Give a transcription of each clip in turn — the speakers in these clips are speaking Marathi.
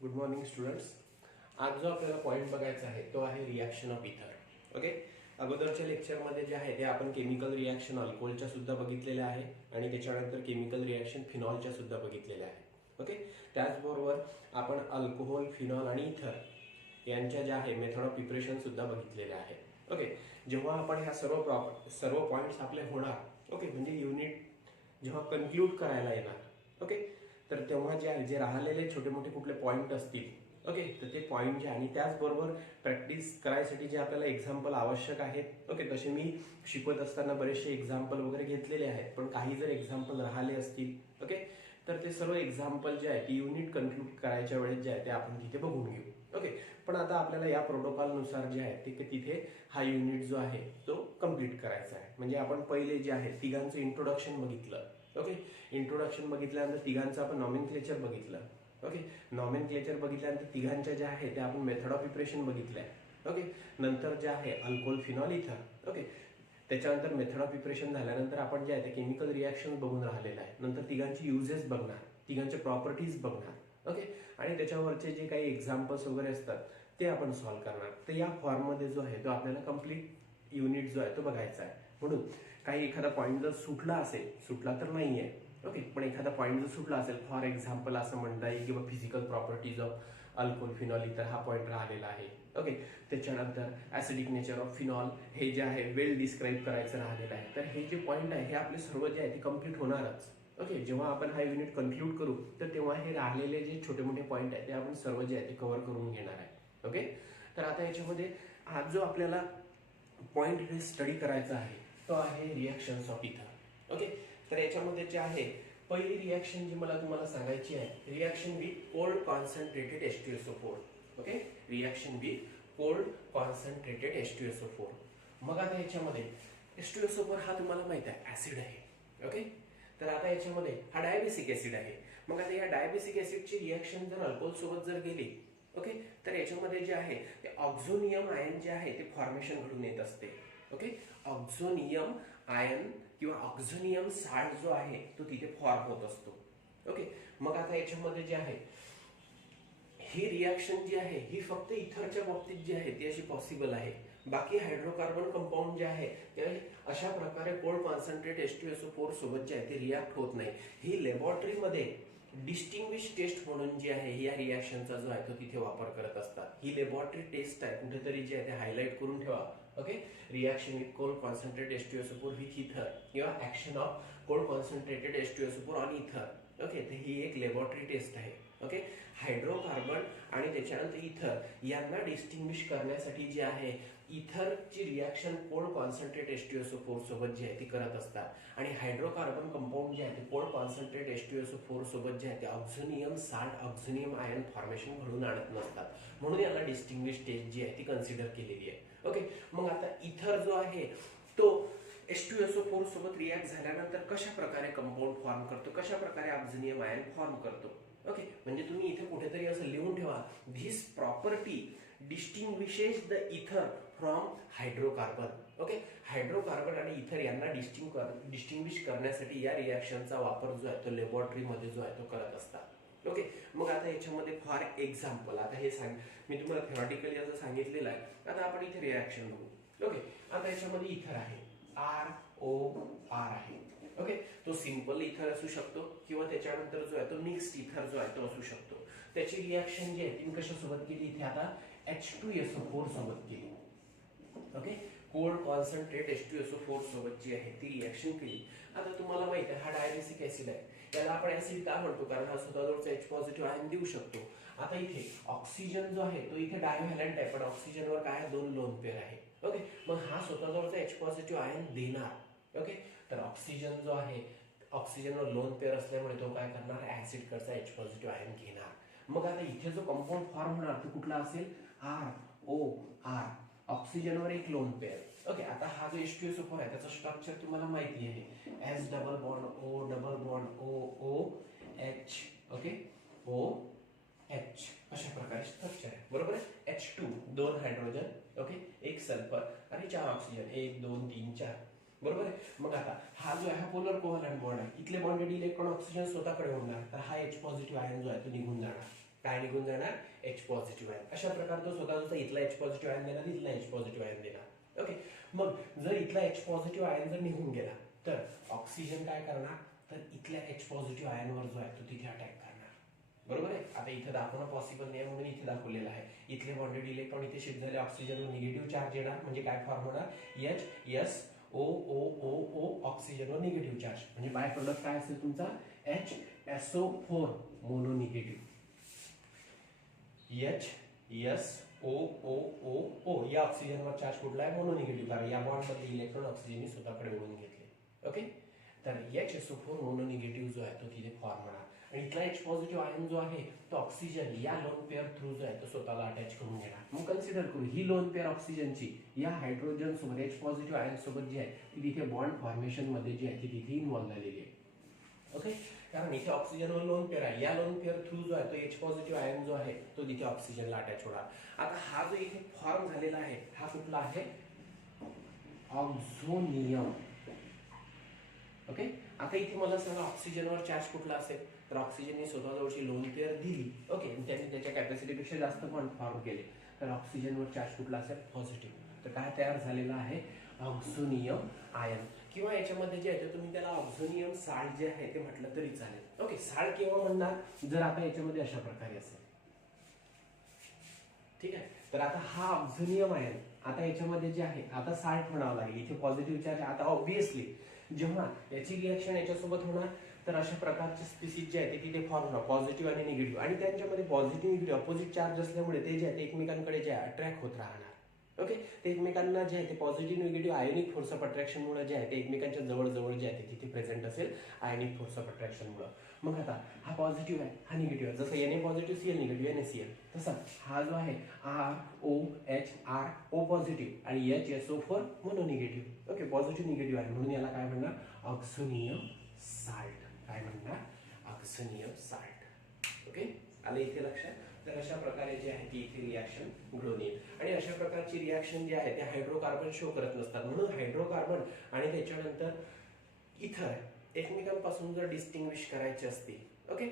Good morning students. आज जो आपल्याला पॉईंट बघायचा आहे तो आहे रिॲक्शन ऑफ इथर. ओके, अगोदरच्या लेक्चरमध्ये जे आहे ते आपण केमिकल रिॲक्शन अल्कोहोलच्या सुद्धा बघितलेल्या आहे आणि त्याच्यानंतर केमिकल रिॲक्शन फिनॉलच्या सुद्धा बघितलेल्या आहे. ओके, त्याचबरोबर आपण अल्कोहोल, फिनॉल आणि इथर यांच्या ज्या आहे मेथड ऑफ प्रिपरेशन सुद्धा बघितलेल्या आहे. ओके, जेव्हा आपण ह्या सर्व पॉईंट्स आपले होणार, ओके, म्हणजे युनिट जेव्हा कन्क्लूड करायला येणार, ओके, तर तेव्हा जे आहे जे राहिलेले छोटे मोठे कुठले पॉईंट असतील, ओके, तर ते पॉईंट जे आणि त्याचबरोबर प्रॅक्टिस करायसाठी जे आपल्याला एक्झाम्पल आवश्यक आहेत, ओके, तसे मी शिकवत असताना बरेचसे एक्झाम्पल वगैरे घेतलेले आहेत, पण काही जर एक्झाम्पल राहिले असतील, ओके, तर ते सर्व एक्झाम्पल जे आहे ते युनिट कन्क्लूड करायच्या वेळेस जे आहे ते आपण तिथे बघून घेऊ. ओके, पण आता आपल्याला या प्रोटोकॉलनुसार जे आहे ते तिथे हा युनिट जो आहे तो कम्प्लीट करायचा आहे. म्हणजे आपण पहिले जे आहे तिघांचं इंट्रोडक्शन बघितलं. ओके, इंट्रोडक्शन बघितल्यानंतर तिघांचं आपण नॉमेनक्लेचर बघितलं. ओके, नॉमेनक्लेचर बघितल्यानंतर तिघांच्या ज्या आहे त्या आपण मेथड ऑफ प्रिपरेशन बघितल्या. ओके, नंतर जे आहे अल्कोहोल, फिनॉल, इथर. ओके, त्याच्यानंतर मेथड ऑफ प्रिपरेशन झाल्यानंतर आपण जे आहे ते केमिकल रिॲक्शन बघून राहिलेलं आहे. नंतर तिघांची युजेस बघणार, तिघांचे प्रॉपर्टीज बघणार. ओके, आणि त्याच्यावरचे जे काही एक्झाम्पल्स वगैरे असतात ते आपण सॉल्व्ह करणार. तर या फॉर्ममध्ये जो आहे तो आपल्याला कम्प्लीट युनिट जो आहे तो बघायचा आहे. म्हणून काही एखादा पॉईंट जर सुटला असेल, सुटला तर नाहीये, ओके, पण एखादा पॉईंट जर सुटला असेल, फॉर एक्झाम्पल असं म्हणता येईल किंवा physical properties of alcohol, phenol, इथर हा पॉईंट राहिलेला आहे. ओके, त्याच्यानंतर ऍसिडिक नेचर ऑफ फिनॉल हे जे आहे वेल डिस्क्राईब करायचं राहिलेलं आहे. तर हे जे पॉईंट आहे हे आपले सर्व जे आहे ते कम्प्लीट होणारच. ओके, जेव्हा आपण हा युनिट कन्क्लूड करू तर तेव्हा हे राहिलेले जे छोटे मोठे पॉईंट आहेत ते आपण सर्व जे आहे ते कव्हर करून घेणार आहे. ओके, तर आता याच्यामध्ये आज जो आपल्याला पॉईंट स्टडी करायचा आहे तो आहे रिॲक्शन्स ऑफ इथर. ओके, तर याच्यामध्ये जे आहे पहिली रिॲक्शन जी मला तुम्हाला सांगायची आहे, reaction with cold concentrated H2SO4. Okay, reaction with cold concentrated H2SO4. मग आता याच्यामध्ये H2SO4 हा तुम्हाला माहित आहे ऍसिड आहे. ओके, तर आता याच्यामध्ये हा डायबेसिक ऍसिड आहे. मग आता या डायबेसिक ऍसिडची रिॲक्शन जर अल्कोहोल सोबत जर गेली, ओके, तर याच्यामध्ये जे आहे ते ऑक्झोनियम आयन जे आहे ते फॉर्मेशन घडून येत असते. ओके, ऑक्झोनियम आयन किंवा ऑक्झोनियम साल्ट जो आहे तो तिथे फॉर्म होत असतो. ओके, मग आता याच्यामध्ये जे आहे ही रिॲक्शन जी आहे ही फक्त इथरच्या बाबतीत जी आहे ती अशी पॉसिबल आहे. बाकी हायड्रोकार्बन कंपाऊंड जे आहे ते अशा प्रकारे कोल्ड कॉन्सन्ट्रेट H2SO4 सोबत जे आहे ते रिॲक्ट होत नाही. ही लॅबोरेटरीमध्ये डिस्टिंग्विश टेस्ट म्हणून जी आहे या रिॲक्शनचा जो आहे तो तिथे वापर करत असतात. ही लॅबोरेटरी टेस्ट आहे, कुठेतरी जे आहे ते हायलाइट करून ठेवा. Okay, reaction with cold concentrate H2SO4 with इथर किंवा action of cold concentrated H2SO4 on इथर. ओके, तर ही एक लॅबोरेटरी टेस्ट आहे. ओके, हायड्रोकार्बन आणि त्याच्यानंतर इथर यांना डिस्टिंग्विश करण्यासाठी जे आहे इथरची रिॲक्शन कोल्ड कॉन्सन्ट्रेट H2SO4 सोबत जे आहे ती करत असतात आणि हायड्रोकार्बन कंपाऊंड जे आहे ते कोल्ड कॉन्सन्ट्रेट H2SO4 सोबत जे आहे ते ऑक्झोनियम साल्ट, ऑक्झोनियम आयन फॉर्मेशन घडून आणत नसतात. म्हणून याला डिस्टिंग्विश टेस्ट जी आहे ती कन्सिडर केलेली आहे. ओके, मग आता इथर जो आहे तो H2SO4 सोबत रिॲक्ट झाल्यानंतर कशा प्रकारे कंपाऊंड फॉर्म करतो, कशा प्रकारे ऑक्झोनियम आयन फॉर्म करतो. ओके, म्हणजे तुम्ही इथे कुठेतरी असं लिहून ठेवा, धिस प्रॉपर्टी डिस्टिंग्विशेस द इथर फ्रॉम हायड्रोकार्बन. ओके, हायड्रोकार्बन आणि इथर यांना डिस्टिंग्विश करण्यासाठी या रिॲक्शनचा वापर जो आहे तो लॅबोरेटरीमध्ये जो आहे तो करत असतात. ओके, मग आता याच्यामध्ये फॉर एक्झाम्पल आता हे मी तुम्हाला थेरॉटिकली असं सांगितलेलं आहे. आता आपण इथे रिॲक्शन बघू. ओके, आता याच्यामध्ये इथर आहे, ROR आहे. ओके, तो सिंपल इथर असू शकतो किंवा त्याच्यानंतर जो आहे तो मिक्स्ड इथर जो आहे तो असू शकतो. त्याची रिॲक्शन जी आहे ती कशासोबत केली इथे आता H2SO4 सोबत केली. ओके, कोल्ड कॉन्सन्ट्रेट H2SO4 सोबत जी आहे ती रिॲक्शन केली. आता तुम्हाला माहिती आहे हा डायबेसिक ऍसिड आहे, त्याला आपण ऍसिड का म्हणतो, कारण हा स्वतःजवळचा H पॉझिटिव्ह आयन देऊ शकतो. आता इथे ऑक्सिजन जो आहे तो इथे डायव्हॅलंट आहे, पण ऑक्सिजनवर काय दोन लोन पेअर आहे. ओके, मग हा स्वतःजवळचा H पॉझिटिव्ह आयन देणार. ओके, तर ऑक्सिजन जो आहे ऑक्सिजनवर लोन पेअर असल्यामुळे तो काय करणार, ऍसिड कडचा H पॉझिटिव्ह आयन घेणार. मग आता इथे जो कंपाऊंड फॉर्म होणार तो कुठला असेल, ROR, ऑक्सिजनवर एक लोन पेअर. ओके, आता हा जो H2SO4 आहे त्याचा स्ट्रक्चर तुम्हाला माहिती आहे, S double bond O double bond OH. Okay, OH अशा प्रकारे स्ट्रक्चर आहे, बरोबर आहे. H2 दोन हायड्रोजन, ओके, एक सल्फर आणि 4 ऑक्सिजन, 1 2 3 4, बरोबर आहे. मग आता हा जो आहे पोलर कोव्हॅलंट बॉन्ड आहे, इथले बॉन्डेड इलेक्ट्रॉन ऑक्सिजन स्वतःकडे होणार, तर हा H पॉझिटिव्ह आयन जो आहे तो निघून जाणार. काय निघून जाणार, H पॉझिटिव्ह आयन. अशा प्रकारे तो स्वतः इथला H पॉझिटिव्ह आयन देणार, इथला H पॉझिटिव्ह आयन देणार. ओके, मग जर इथला H पॉझिटिव्ह आयन जर निघून गेला तर ऑक्सिजन काय करणार, तर इथल्या H पॉझिटिव्ह आयनवर जो आहे तो तिथे अटॅक करणार. बरोबर आहे. आता इथे दाखवणं पॉसिबल नाही म्हणून इथे दाखवलेलं आहे. इथले बॉन्डेड इलेक्ट्रॉन इथे शिफ्ट झाले, ऑक्सिजनवर निगेटिव्ह चार्ज येणार, म्हणजे काय फॉर्म होणार, HSO ऑक्सिजनवर निगेटिव्ह चार्ज, म्हणजे बाय प्रोडक्ट काय असेल तुमचा HSO4 मोनो निगेटिव्ह. HSO या ऑक्सिजनवर चार्ज कुठला आहे, मोनो निगेटिव्ह, कारण या बॉन्ड मधले इलेक्ट्रॉन ऑक्सिजनने स्वतःकडे ओढून घेतले. ओके, तर HSO4 मोनो निगेटिव्ह जो आहे तो तिथे फॉर्म होणार. आणि इथला H पॉझिटिव्ह आयन जो आहे तो ऑक्सिजन या लोन पेअर थ्रू जो आहे तो स्वतःला अटॅच करून घेणार. मग कन्सिडर करू ही लोन पेअर ऑक्सिजनची या हायड्रोजन सोबत H पॉझिटिव्ह आयन सोबत जी आहे ती तिथे बॉन्ड फॉर्मेशन मध्ये जी आहे ती तिथे इन्व्हॉल्व झालेली आहे. ओके, कारण इथे ऑक्सिजनवर लोन पेअर आहे, या लोन पेअर थ्रू जो आहे तो H पॉझिटिव्ह आयन जो आहे तो तिथे ऑक्सिजनला अटॅच होणार. आता हा जो इथे फॉर्म झालेला आहे हा कुठला आहे, ऑक्झोनियम. ओके, आता इथे मला सांगा ऑक्सिजनवर चार्ज कुठला असेल, तर ऑक्सिजनने स्वतःजवळची लोन पेअर दिली. ओके, त्यांनी त्याच्या कॅपॅसिटीपेक्षा जास्त बॉन्ड फॉर्म केले, तर ऑक्सिजनवर चार्ज कुठला असेल, पॉझिटिव्ह. तर काय तयार झालेला आहे, ऑक्झोनियम आयन. किंवा याच्यामध्ये जे आहे ते तुम्ही त्याला ऑक्झोनियम साल्ट जे आहे ते म्हटलं तरी चालेल. ओके, साल्ट केव्हा म्हणणार, जर आता याच्यामध्ये अशा प्रकारे असेल. ठीक आहे, तर आता हा ऑक्झोनियम आयन आता याच्यामध्ये जे आहे आता साल्ट म्हणावं लागेल, इथे पॉझिटिव्ह चार्ज. आता ऑब्विसली जेव्हा याची रिएक्शन याच्यासोबत होणार तर अशा प्रकारचे स्पीसीज जे आहे ते तिथे फॉर्म होणार, पॉझिटिव्ह आणि निगेटिव्ह. आणि त्यांच्यामध्ये पॉझिटिव्ह निगेटिव्ह अपोजिट चार्ज असल्यामुळे ते जे आहे ते एकमेकांकडे जे आहे अट्रॅक्ट होत राहणार. ओके, ते एकमेकांना जे आहे ते positive negative ionic force of अट्रॅक्शनमुळे जे आहे ते एकमेकांच्या जवळ जवळ जे आहे ते तिथे प्रेझेंट असेल आयोनिक फोर्स ऑफ अट्रॅक्शनमुळे. मग आता हा पॉझिटिव्ह आहे हा निगेटिव्ह आहे, जसं Na positive Cl negative NaCl, तसा हा जो आहे ROHRO पॉझिटिव्ह आणि HSO4 mono negative. Okay, positive negative आहे म्हणून याला काय म्हणणार, ऑक्झोनियम साल्ट. काय म्हणणार, ऑक्झोनियम साल्ट. ओके, आले इथे लक्षात. तर अशा प्रकारे जे आहे ती इथे रिॲक्शन घडून येईल. आणि अशा प्रकारची रिॲक्शन जी आहे ते हायड्रोकार्बन शो करत नसतात, म्हणून हायड्रोकार्बन आणि त्याच्यानंतर इथर एकमेकांपासून जर डिस्टिंग्विश करायचे असतील, ओके,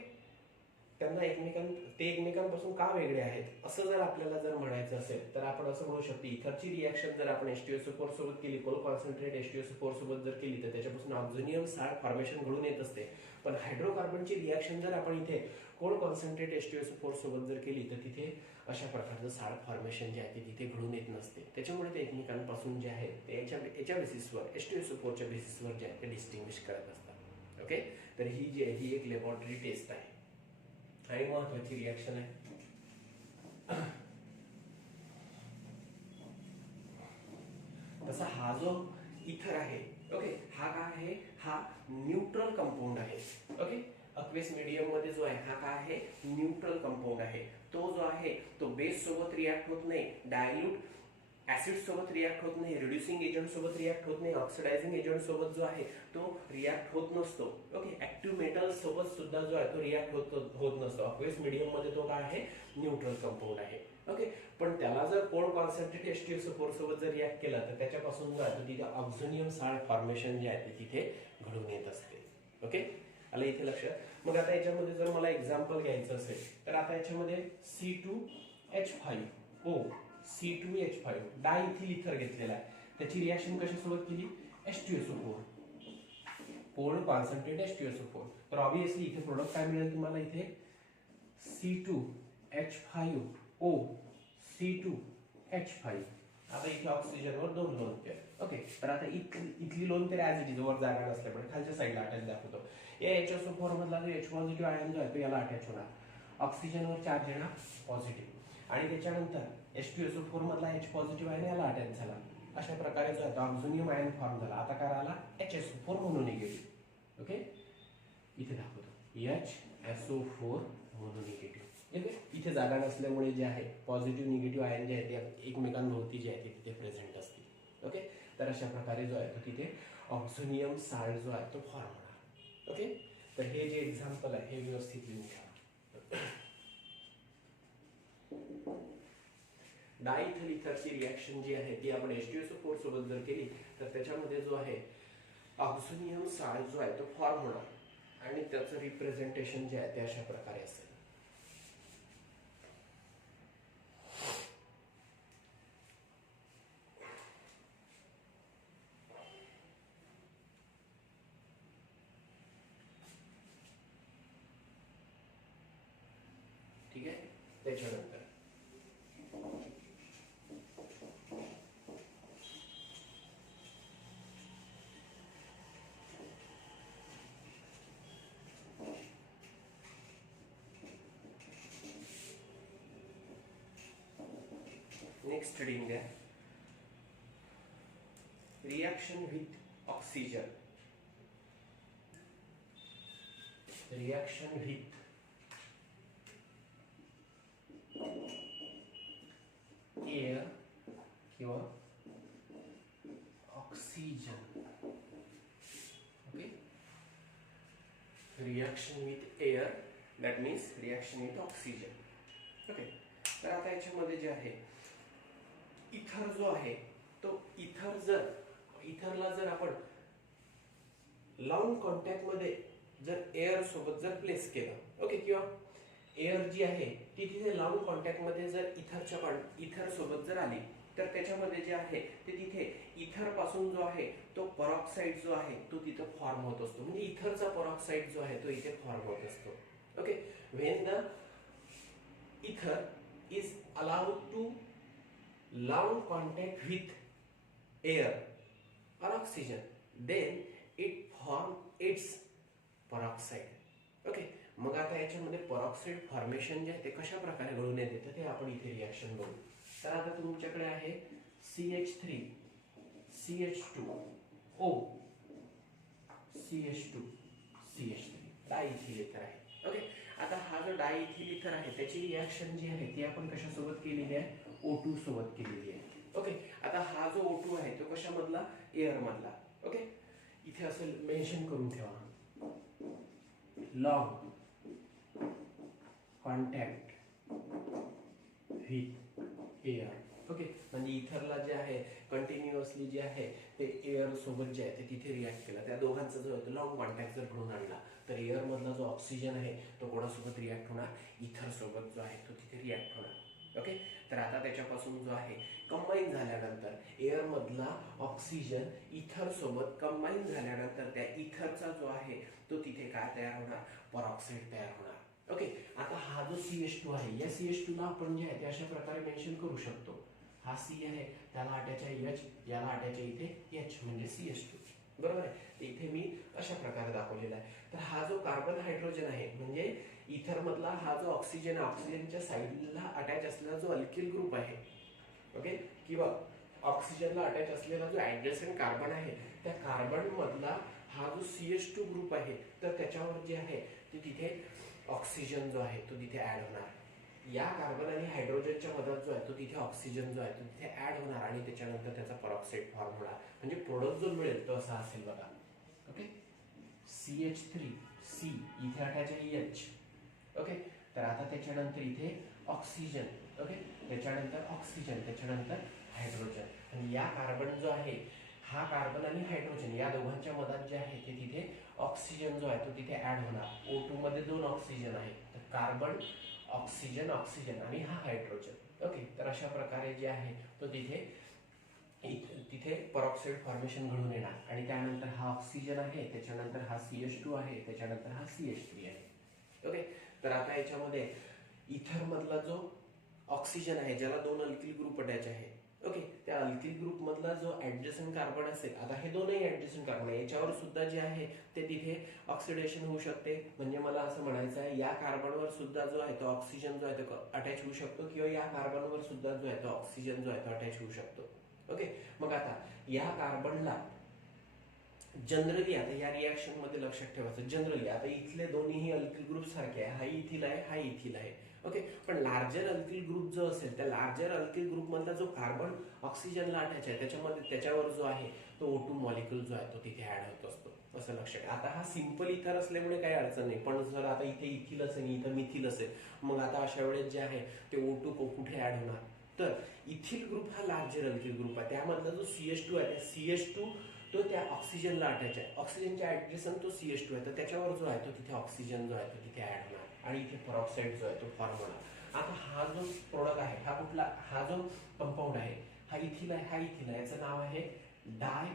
त्यांना एकमेकांपासून का वेगळे आहेत असं जर आपल्याला जर म्हणायचं असेल तर आपण असं म्हणू शकतो, इथरची रिॲक्शन जर आपण H2SO4 सोबत केली, कोल कॉन्सन्ट्रेट H2SO4 सोबत जर केली तर त्याच्यापासून ऑक्झोनियम साल्ट फॉर्मेशन घडून येत असते. पण हायड्रोकार्बनची रिॲक्शन जर आपण इथे कोल कॉन्सन्ट्रेट H2SO4 सोबत जर केली तर तिथे अशा प्रकारचं साल्ट फॉर्मेशन जे आहे ते तिथे घडून येत नसते. त्याच्यामुळे ते एकमेकांपासून जे आहे ते याच्या बेसिसवर H2SO4च्या बेसिसवर जे आहे ते डिस्टिंग्विश करत असतात. ओके, तर ही जी आहे ही एक लॅबोरेटरी टेस्ट आहे आणि महत्वाची रिॲक्शन आहे. तसा हा जो इथर आहे, ओके, हा काय आहे, हा न्यूट्रल कंपाऊंड आहे. ओके, अक्वेस मीडियम मध्ये जो आहे हा काय आहे, न्यूट्रल कंपाऊंड आहे. तो जो आहे तो बेस सोबत रिॲक्ट होत नाही, डायल्यूट ऍसिड सोबत रिॲक्ट होत नाही, रिड्युसिंग एजंट सोबत रिॲक्ट होत नाही, ऑक्सिडायझिंग एजंट सोबत जो आहे तो रिॲक्ट होत नसतो. ओके, ऍक्टिव्ह मेटल सोबत सुद्धा जो आहे तो रिॲक्ट होत नसतो. अक्वेस मीडियम मध्ये तो काय आहे, न्यूट्रल कंपाऊंड आहे. ओके, पण त्याला जर कोल्ड कॉन्सन्ट्रेट H2SO4 सोबत जर रिॲक्ट केला तर त्याच्यापासून जो आहे तो तिथे ऑक्झोनियम साल्ट फॉर्मेशन जे आहे ते तिथे घडून येत असते. ओके, आलं इथे लक्षात. मग आता याच्यामध्ये जर मला एक्झाम्पल घ्यायचं असेल तर आता याच्यामध्ये C2H5O C2H5 डायइथिल इथर घेतलेला आहे, त्याची रिॲक्शन कशासोबत केली, H2SO4 कोल्ड कॉन्सन्ट्रेट H2SO4. तर ऑब्विसली इथे प्रोडक्ट काय मिळेल तुम्हाला, इथे C2H5O C2H5. आता इथे ऑक्सिजनवर 2 लोन पेअर. ओके, तर आता इथली lone pair as it is वर जागा नसल्यामुळे खालच्या साईडला अटॅच दाखवतो. या HSO4 मधला जो H पॉझिटिव्ह आयन जो आहे तो याला अटॅच होणार, ऑक्सिजनवर चार्ज येणार पॉझिटिव्ह आणि त्याच्यानंतर H2SO4 मधला H पॉझिटिव्ह आयन याला अटॅच झाला. अशा प्रकारे जो आहे तो ऑक्झोनियम आयन फॉर्म झाला. आता काय आला, HSO4 मोनो निगेटिव्ह. ओके, इथे दाखवतो HSO4 मोनो निगेटिव्ह. इथे जागा नसल्यामुळे जे आहे पॉझिटिव्ह निगेटिव्ह आयन जे आहे ते एकमेकांभोवती जे आहे ते तिथे प्रेझेंट असतील. ओके, तर अशा प्रकारे जो आहे तो तिथे ऑक्झोनियम साल्ट जो आहे तो फॉर्म होणार. ओके, तर हे जे एक्झाम्पल आहे हे व्यवस्थित लिहून घ्या. डायइथिल इथरची रिॲक्शन जी आहे ती आपण H2SO4 सोबत जर केली तर त्याच्यामध्ये जो आहे ऑक्झोनियम साल्ट जो आहे तो फॉर्म होणार आणि त्याचं रिप्रेझेंटेशन जे आहे ते अशा प्रकारे असेल. त्याच्यानंतर नेक्स्ट रीडिंग द्या. Reaction with oxygen. Reaction with air किंवा oxygen. Okay, reaction with air that means reaction with oxygen. Okay, तर आता याच्यामध्ये जे आहे इथर जो आहे तो इथरला जर आपण लाऊन कॉन्टॅक्ट मध्ये जर एअर सोबत जर प्लेस केलं, ओके, किंवा एअर जी आहे ती तिथे लाऊन कॉन्टॅक्ट मध्ये जर इथर सोबत जर आली तर त्याच्यामध्ये जे आहे ते तिथे इथर पासून जो आहे तो परऑक्साईड जो आहे तो तिथे फॉर्म होत असतो. म्हणजे इथरचा परऑक्साईड जो आहे तो इथे फॉर्म होत असतो. ओके, व्हेन द इथर इज अलाउड टू लाऊन contact with air or oxygen, then it form its peroxide. Okay, मग आता याच्यामध्ये पेरॉक्साइड फॉर्मेशन जे आहे ते कशा प्रकारे घडून येते ते आपण इथे रिएक्शन बघू. तर आता तुमच्याकडे आहे CH3 CH2O CH2 CH3 डायइथिल इथर आहे. ओके, आता हा जो डायइथिल इथर आहे त्याची रिएक्शन जी आहे ती आपण कशासोबत केलेली आहे, O2 सोबत केलेली आहे. ओके, आता हा जो O2 आहे तो कशामधला, एअर मधला. ओके, इथे असं मेन्शन करून ठेवा, long contact with air. Okay, म्हणजे इथरला जे आहे कंटिन्युअसली जे आहे ते एअर सोबत जे आहे ते तिथे रिॲक्ट केलं. त्या दोघांचा जो आहे लॉंग कॉन्टॅक्ट जर घडून आणला तर एअर मधला जो ऑक्सिजन आहे तो कोणासोबत रिॲक्ट होणार, इथर सोबत जो आहे तो तिथे रिॲक्ट होणार. ओके, तर आता त्याच्यापासून जो आहे कंबाईन झाल्यानंतर एअर मधला ऑक्सिजन इथर सोबत कंबाईन झाल्यानंतर त्या इथरचा जो आहे तो तिथे काय तयार होणार, परऑक्साईड तयार होणार. ओके, आता हा जो CH2 आहे या CH2 ला आपण जे आहे ते अशा प्रकारे मेन्शन करू शकतो. हा C आहे त्याला अटॅच आहे H, याला अटॅच आहे इथे H म्हणजे CH2. बरोबर आहे, इथे मी अशा प्रकारे दाखवलेला आहे. तर हा जो कार्बन हायड्रोजन आहे म्हणजे इथर मधला हा जो ऑक्सिजन आहे, ऑक्सिजनच्या साईडला अटॅच असलेला जो अल्किल ग्रुप आहे, ओके, किंवा ऑक्सिजनला अटॅच असलेला जो ऍडजस्टंट कार्बन आहे त्या कार्बन मधला हा जो CH2 ग्रुप आहे तर त्याच्यावर जे आहे ते तिथे ऑक्सिजन जो आहे तो तिथे ऍड होणार. या कार्बन आणि हायड्रोजनच्या मधात जो आहे तो तिथे ऑक्सिजन जो आहे तो तिथे ऍड होणार आणि त्याच्यानंतर त्याचा परऑक्साईड फॉर्म होणार. म्हणजे प्रोडक्ट जो मिळेल तो असा असेल बघा. ओके, CH3 C इथे अटॅच आहे H. ओके, तर आता त्याच्यानंतर इथे ऑक्सिजन. ओके, त्याच्यानंतर ऑक्सिजन, त्याच्यानंतर हायड्रोजन. आणि या कार्बन जो आहे हा कार्बन आणि हायड्रोजन या दोघांच्या मधात जे आहे ते तिथे ऑक्सिजन जो आहे तो तिथे ऍड होणार. O2 मध्ये 2 ऑक्सिजन आहे, तर कार्बन ऑक्सिजन ऑक्सिजन आणि हा हायड्रोजन. ओके, तर अशा प्रकारे जे आहे तो तिथे परऑक्साईड फॉर्मेशन घडून येणार. आणि त्यानंतर हा ऑक्सिजन आहे, त्याच्यानंतर हा CH2 आहे, त्याच्यानंतर हा CH3 आहे. ओके, तर आता याच्यामध्ये इथर मधला जो ऑक्सिजन आहे ज्याला 2 अल्किल ग्रुप अटॅच आहे, ओके, त्या अल्किल ग्रुप मधला जो ऍडजस्टंट कार्बन असेल, आता हे दोनही ऍडजस्टंट कार्बन आहे याच्यावर सुद्धा जे आहे ते तिथे ऑक्सिडेशन होऊ शकते. म्हणजे मला असं म्हणायचं आहे या कार्बनवर सुद्धा जो आहे तो ऑक्सिजन जो आहे तो अटॅच होऊ शकतो किंवा या कार्बनवर सुद्धा जो आहे तो ऑक्सिजन जो आहे तो अटॅच होऊ शकतो. ओके, मग आता या कार्बनला जनरली आता या रिएक्शन मध्ये लक्षात ठेवायचं, जनरली आता इथले दोन्ही अल्किल ग्रुप सारखे आहे, हा इथिल आहे हा इथिल आहे. ओके, पण लार्जर अल्किल ग्रुप जो असेल त्या लार्जर अल्किल ग्रुप मधला जो कार्बन ऑक्सिजनला अटॅच आहे त्याच्यावर जो आहे तो O2 मॉलिक्यूल जो आहे तो तिथे ऍड होत असतो, असं लक्षात. आता हा सिंपल इथर असल्यामुळे काही अडचण नाही, पण जर आता इथे इथिल असेल इथं मिथिल असेल मग आता अशा वेळेस जे आहे ते O2 कुठे ऍड होणार, तर इथिल ग्रुप हा लार्जर अल्किल ग्रुप आहे, त्यामधला जो CH2 आहे CH2 तो त्या ऑक्सिजनला अटॅच आहे, ऑक्सिजनच्या ऍडजस्टंट तो CH2 आहे, तर त्याच्यावर जो आहे तो तिथे ऑक्सिजन जो आहे तो तिथे ऍड होणार आणि इथे परऑक्साईड जो आहे तो फॉर्म होणार. आता हा जो प्रोडक्ट आहे हा कुठला, हा जो कंपाऊंड आहे हा इथिल आहे हा इथिल आहे, याचं नाव आहे डाय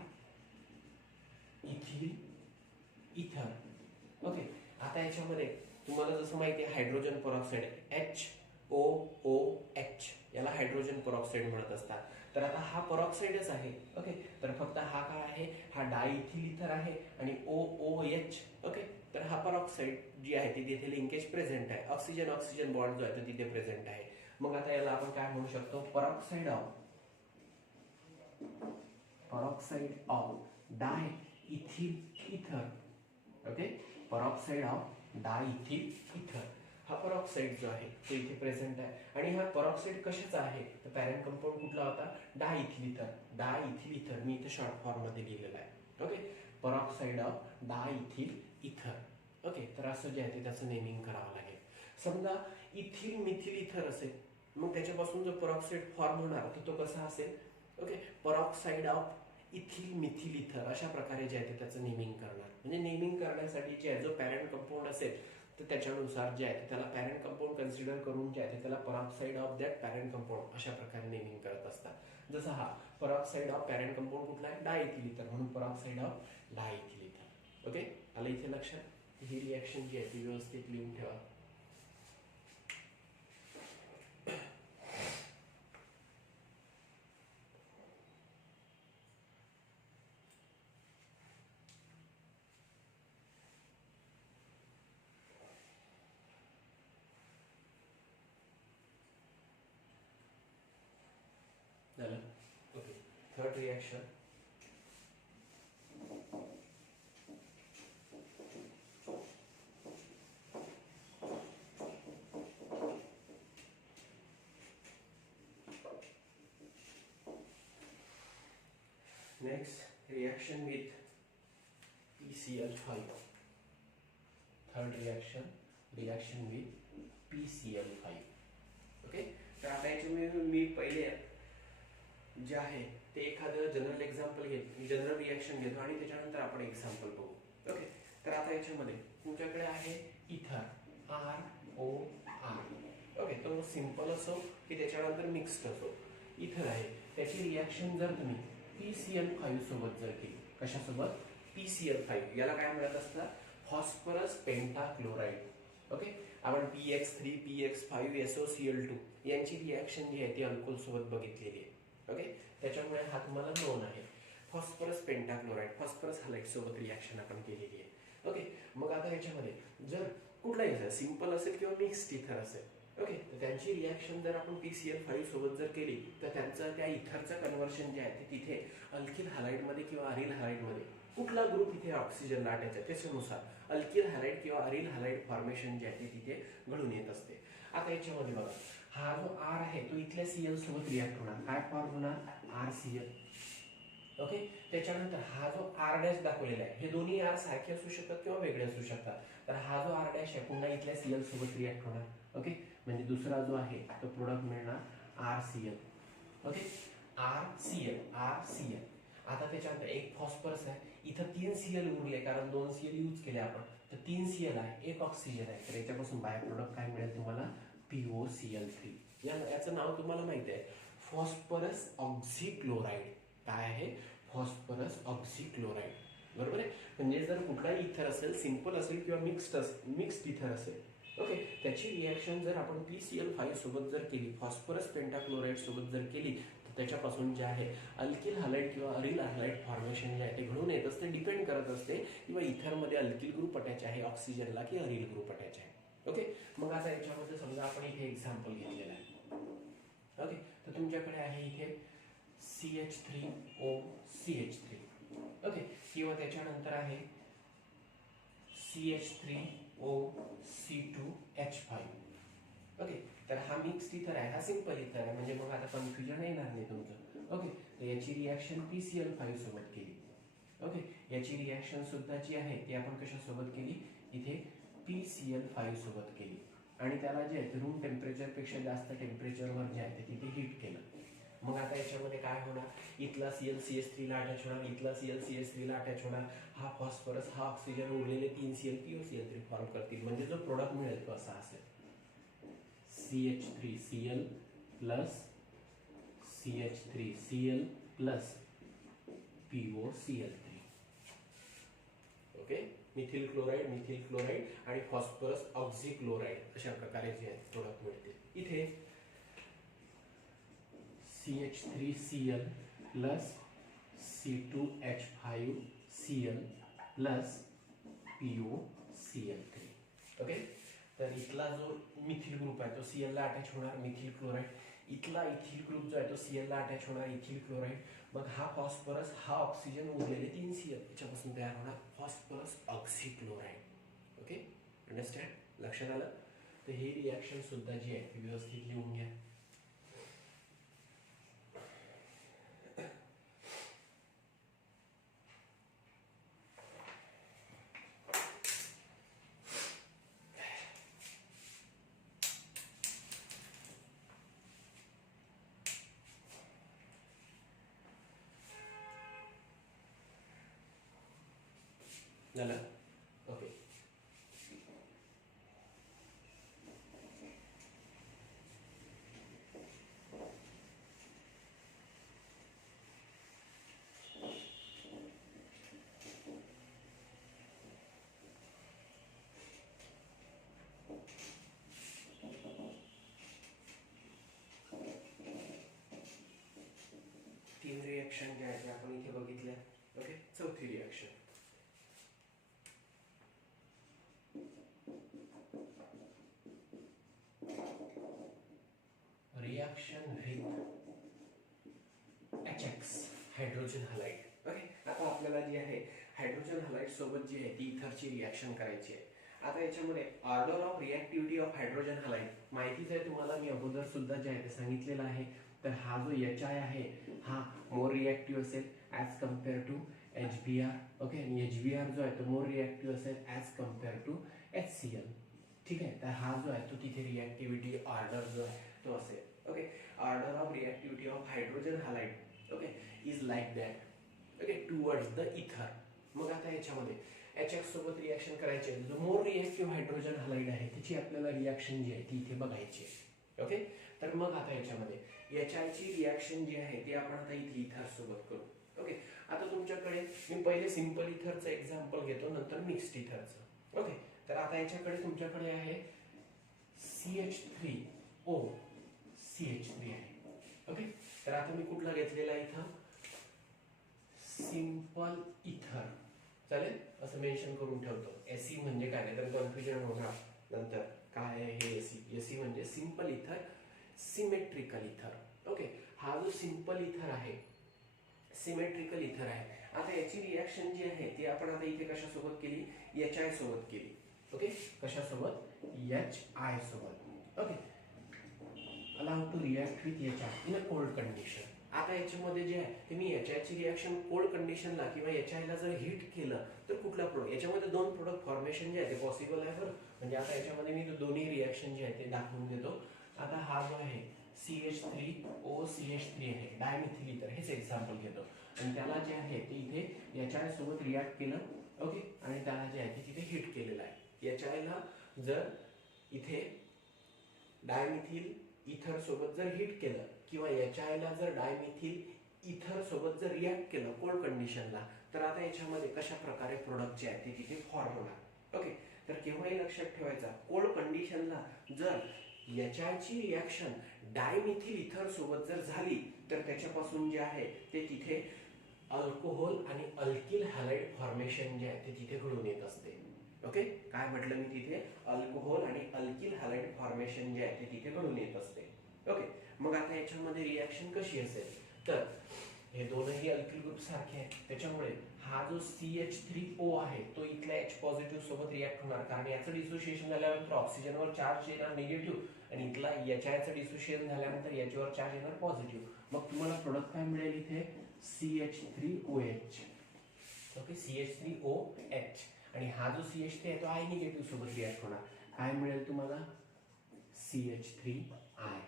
इथिल इथर. ओके, आता याच्यामध्ये तुम्हाला जसं माहिती आहे हायड्रोजन परऑक्साईड H OOH याला हायड्रोजन परऑक्साईड म्हणत असतात. तर आता हा परऑक्साईडच आहे. ओके, तर फक्त हा काय आहे, हा डायइथिल इथर आहे आणि OOH. ओके, तर हा परऑक्साईड जी आहे ती तिथे लिंकेज प्रेझेंट आहे. ऑक्सिजन ऑक्सिजन बॉन्ड जो आहे तो तिथे प्रेझेंट आहे. मग आता याला आपण काय म्हणू शकतो, परऑक्साईड ऑफ डायइथिल इथर. ओके, परऑक्साईड ऑफ डायइथिल इथर हा परऑक्साईड जो आहे तो इथे प्रेझेंट आहे. आणि हा परऑक्साईड कशाचा आहे, तर पॅरेंट कंपाऊंड कुठला होता, डायइथिल इथर. डायइथिल इथर मी इथे शॉर्ट फॉर्म मध्ये लिहिलेला आहे. ओके, परऑक्साईड ऑफ डायइथिल इथर. ओके, तर असं जे आहे ते त्याचं नेमिंग करावं लागेल. समजा इथिल मिथिल इथर असेल, मग त्याच्यापासून जो परऑक्साईड फॉर्म होणार तर तो कसा असेल. ओके, परऑक्साईड ऑफ इथिल मिथिल इथर अशा प्रकारे जे आहे ते त्याचं नेमिंग करणार. म्हणजे नेमिंग करण्यासाठी जे आहे जो पॅरेंट कंपाऊंड असेल तर त्याच्यानुसार जे आहे त्याला पॅरेंट कंपाऊंड कन्सिडर करून जे आहे त्याला परऑक्साईड ऑफ दॅट पॅरेंट कंपाऊंड अशा प्रकारे नेमिंग करत असतात. जसं हा परऑक्साईड ऑफ पॅरेंट कंपाऊंड कुठला आहे, डायइथिल इथर, म्हणून परऑक्साईड ऑफ डायइथिल इथर. ओके, आलं इथे लक्षात. ही रिॲक्शन जी आहे ती व्यवस्थित लिहून ठेवा. झालं. Okay, third reaction. Next reaction with PCl5. Third reaction with PCl5. Okay, तर आता याच्यामध्ये मी पहिले जे आहे ते एखादं जनरल एक्झाम्पल घेतो, जनरल रिॲक्शन घेतो आणि त्याच्यानंतर आपण एक्झाम्पल बघू. ओके, तर आता याच्यामध्ये तुमच्याकडे आहे इथर ROR. ओके, तो सिंपल असो की त्याच्यानंतर मिक्स्ड असो, इथर आहे. त्याची रिॲक्शन जर तुम्ही PCl5 सोबत जर केली, कशासोबत, PCl5, याला काय म्हणत असतं, फॉस्फरस पेंटाक्लोराइड. ओके, आपण PX3 PX5 SOCl2 यांची रिॲक्शन जी आहे ती अल्कोहोल सोबत बघितलेली आहे. ओके, त्याच्यामुळे हा तुम्हाला नोन आहे. फॉस्फरस पेंटाक्लोराइड फॉस्फरस हॅलाइड सोबत रिॲक्शन आपण केलेली आहे. ओके, मग आता याच्यामध्ये जर कुठलाही असेल, सिंपल असेल किंवा मिक्स्ड इथर असेल, ओके, तर त्यांची रिॲक्शन जर आपण PCl5 सोबत जर केली तर त्यांचं त्या इथरचं कन्व्हर्शन जे आहे ते तिथे अल्किल हॅलाइडमध्ये किंवा अरिल हॅलाइडमध्ये कुठला ग्रुप इथे ऑक्सिजनला अटॅच आहे त्याच्यानुसार अल्किल हॅलाइड किंवा अरिल हॅलाइड फॉर्मेशन जे आहे ते तिथे घडून येत असते. आता याच्यामध्ये बघा, हा जो R आहे तो इथल्या Cl सोबत रिॲक्ट होणार. काय फॉर्म होणार, RCl. ओके, त्याच्यानंतर हा जो R डॅश दाखवलेला आहे, हे दोन्ही R सारखे असू शकतात किंवा वेगळे असू शकतात. तर हा जो R डॅश आहे पुन्हा इथल्या Cl सोबत रिॲक्ट होणार. ओके, म्हणजे दुसरा जो आहे तो प्रोडक्ट मिळणार RCl. Okay, RCl. आता त्याच्यानंतर एक फॉस्फरस आहे, इथं 3 Cl उरले कारण 2 Cl यूज केले आपण, तर 3 Cl आहे, एक ऑक्सिजन आहे. तर याच्यापासून बाय प्रोडक्ट काय मिळेल तुम्हाला, POCl3. याचं नाव तुम्हाला माहिती आहे, फॉस्फरस ऑक्झिक्लोराइड. काय आहे, फॉस्फरस ऑक्झिक्लोराइड. बरोबर आहे. म्हणजे जर कुठलाही इथर असेल, सिंपल असेल किंवा मिक्स्ड इथर असेल, ओके, त्याची रिॲक्शन जर आपण PCl5 सोबत जर केली, फॉस्फरस पेंटाक्लोराइड सोबत जर केली, तर त्याच्यापासून जे आहे अल्किल हॅलाइड किंवा अरिल हॅलाइड फॉर्मेशन जे आहे ते घडून येत असते. डिपेंड करत असते किंवा इथरमध्ये अल्किल ग्रुप अटॅच आहे ऑक्सिजनला की अरिल ग्रुप अटॅच आहे. ओके, मग आता याच्यामध्ये समजा आपण इथे एक्झाम्पल घेतलेलं आहे. ओके, तर तुमच्याकडे आहे इथे CH3OCH3. ओके, किंवा त्याच्यानंतर आहे CH3OC2H5. ओके, तर हा मिक्स्ड इथर आहे, हा सिंपल इथर आहे, म्हणजे मग आता कन्फ्युजन येणार नाही तुमचं. ओके, तर याची रिॲक्शन PCl5 सोबत केली. ओके, याची रिॲक्शन सुद्धा जी आहे ती आपण कशासोबत केली, इथे PCl5 सोबत केली आणि त्याला जे आहे रूम टेम्परेचरपेक्षा जास्त टेम्परेचरवर जे आहे ते तिथे हीट केलं. मग आता याच्यामध्ये काय होणार, इथला ClCH3 ला अटॅच होणार, इथला ClCH3 ला अटॅच होणार. हा फॉस्फरस हा ऑक्सिजन उरलेले 3 Cl POCl3 फॉर्म करतील. म्हणजे जो प्रोडक्ट मिळेल तो असा असेल, CH3Cl plus CH3Cl plus POCl3. Okay, methyl chloride आणि फॉस्फरस ऑक्झिक्लोराईड अशा प्रकारे जे आहेत प्रोडक्ट मिळतील. इथे CH3Cl plus C2H5Cl plus POCl3. Okay, तर इथला जो मिथिल ग्रुप आहे तो Cl ला अटॅच होणार मिथिल क्लोराईड, इथला इथिल ग्रुप जो आहे तो Cl ला अटॅच होणार इथिल क्लोराईड, मग हा फॉस्फरस हा ऑक्सिजन उरलेले 3 Cl याच्यापासून तयार होणार फॉस्फरस ऑक्झिक्लोराईड. ओके, अंडरस्टँड, लक्षात आलं. तर हे रिॲक्शन सुद्धा जी आहे ती व्यवस्थित लिहून घ्या. झालं. ओके, तीन रिॲक्शन जे आहेत आपण इथे बघितल्या. ओके, चौथी reaction reaction with HX hydrogen halide. Okay, आता आपल्याला जी आहे हायड्रोजन हलाइड सोबत जी आहे ती इथरची रिॲक्शन करायची आहे. आता याच्यामध्ये order of reactivity of hydrogen halide माहितीच आहे तुम्हाला, मी अगोदर सुद्धा जे आहे ते सांगितलेलं आहे. तर हा जो HI आहे हा मोर रिॲक्टिव्ह असेल as compare to HBr. Okay, आणि HBr जो आहे तो मोर रिॲक्टिव्ह असेल ॲज कम्पेअर टू HCl. ठीक आहे, तर हा जो आहे तो तिथे रिॲक्टिव्हिटी ऑर्डर जो आहे तो असेल. Okay, order of reactivity of hydrogen halide okay is like that. Okay, towards the ether. मग आता याच्यामध्ये HX सोबत रिॲक्शन करायची आहे. जो मोर रिॲक्टिव्ह हायड्रोजन हलाइड आहे त्याची आपल्याला रिॲक्शन जी आहे ती इथे बघायची आहे. ओके, तर मग आता याच्यामध्ये HI ची रिॲक्शन जी आहे ती आपण आता इथे इथर सोबत करू. ओके, आता तुमच्याकडे मी पहिले सिंपल इथरचं एक्झाम्पल घेतो, नंतर मिक्स्ड इथरचं. ओके, तर आता याच्याकडे तुमच्याकडे आहे CH3O CH3 आहे. ओके, तर आता मी कुठला घेतलेला इथं सिंपल इथर. चालेल, असं मेन्शन करून ठेवतो. SE म्हणजे काय, नाही तर कन्फ्युजन होणार नंतर काय आहे हे. SE म्हणजे सिंपल इथर, सिमेट्रिकल इथर. ओके, हा जो सिंपल इथर आहे सिमेट्रिकल इथर आहे. आता याची रिॲक्शन जी आहे ती आपण आता इथे कशासोबत केली, HI सोबत केली. ओके, कशासोबत, HI सोबत. Okay, allow to react with HI in a cold condition. आता याच्यामध्ये जे आहे ते मी HI ची रिॲक्शन कोल्ड कंडिशनला किंवा HI ला जर हीट केलं तर कुठला प्रोडक्ट, याच्यामध्ये दोन प्रोडक्ट फॉर्मेशन जे आहे ते पॉसिबल आहे बरं. म्हणजे आता याच्यामध्ये मी दोन्ही रिॲक्शन जे आहे ते दाखवून देतो. आता हा जो आहे CH3O CH3 आहे डायमिथिल इथर, हेच एक्झाम्पल घेतो आणि त्याला जे आहे ते इथे HI सोबत रिॲक्ट केलं. ओके, आणि त्याला जे आहे ते तिथे हीट केलेलं आहे. HI ला जर इथे डायमिथिल इथर सोबत जर हीट केलं किंवा HI ला जर डायमिथिल इथर सोबत जर रिॲक्ट केलं कोल्ड कंडिशनला, तर आता याच्यामध्ये कशा प्रकारे प्रोडक्ट जे आहे ते तिथे फॉर्म होणार. ओके, तर केव्हाही लक्षात ठेवायचा कोल्ड कंडिशनला जर HI ची रिॲक्शन डायमिथिल इथर सोबत जर झाली तर त्याच्यापासून जे आहे ते तिथे अल्कोहोल आणि अल्किल हॅलाइड फॉर्मेशन जे आहे ते तिथे घडून येत असते. ओके, काय म्हटलं मी तिथे, अल्कोहोल आणि अल्किल हॅलाइड फॉर्मेशन जे आहे ते तिथे घडून येत असते. ओके, मग आता याच्यामध्ये रिॲक्शन कशी असेल, तर हे दोनही अल्किल ग्रुप सारखे आहेत, त्याच्यामुळे हा जो CH3O आहे तो इथल्या H पॉझिटिव्ह सोबत रिॲक्ट होणार, कारण याचं डिसोसिएशन झाल्यानंतर ऑक्सिजनवर चार्ज येणार निगेटिव्ह आणि इथला HIचं डिसोसिएशन झाल्यानंतर याच्यावर चार्ज येणार पॉझिटिव्ह. मग तुम्हाला प्रोडक्ट काय मिळेल इथे, CH3OH. ओके, CH3OH आणि हा जो CH3 आहे तो I निगेटिव्ह सोबत रिॲक्ट होणार. काय मिळेल तुम्हाला, CH3I.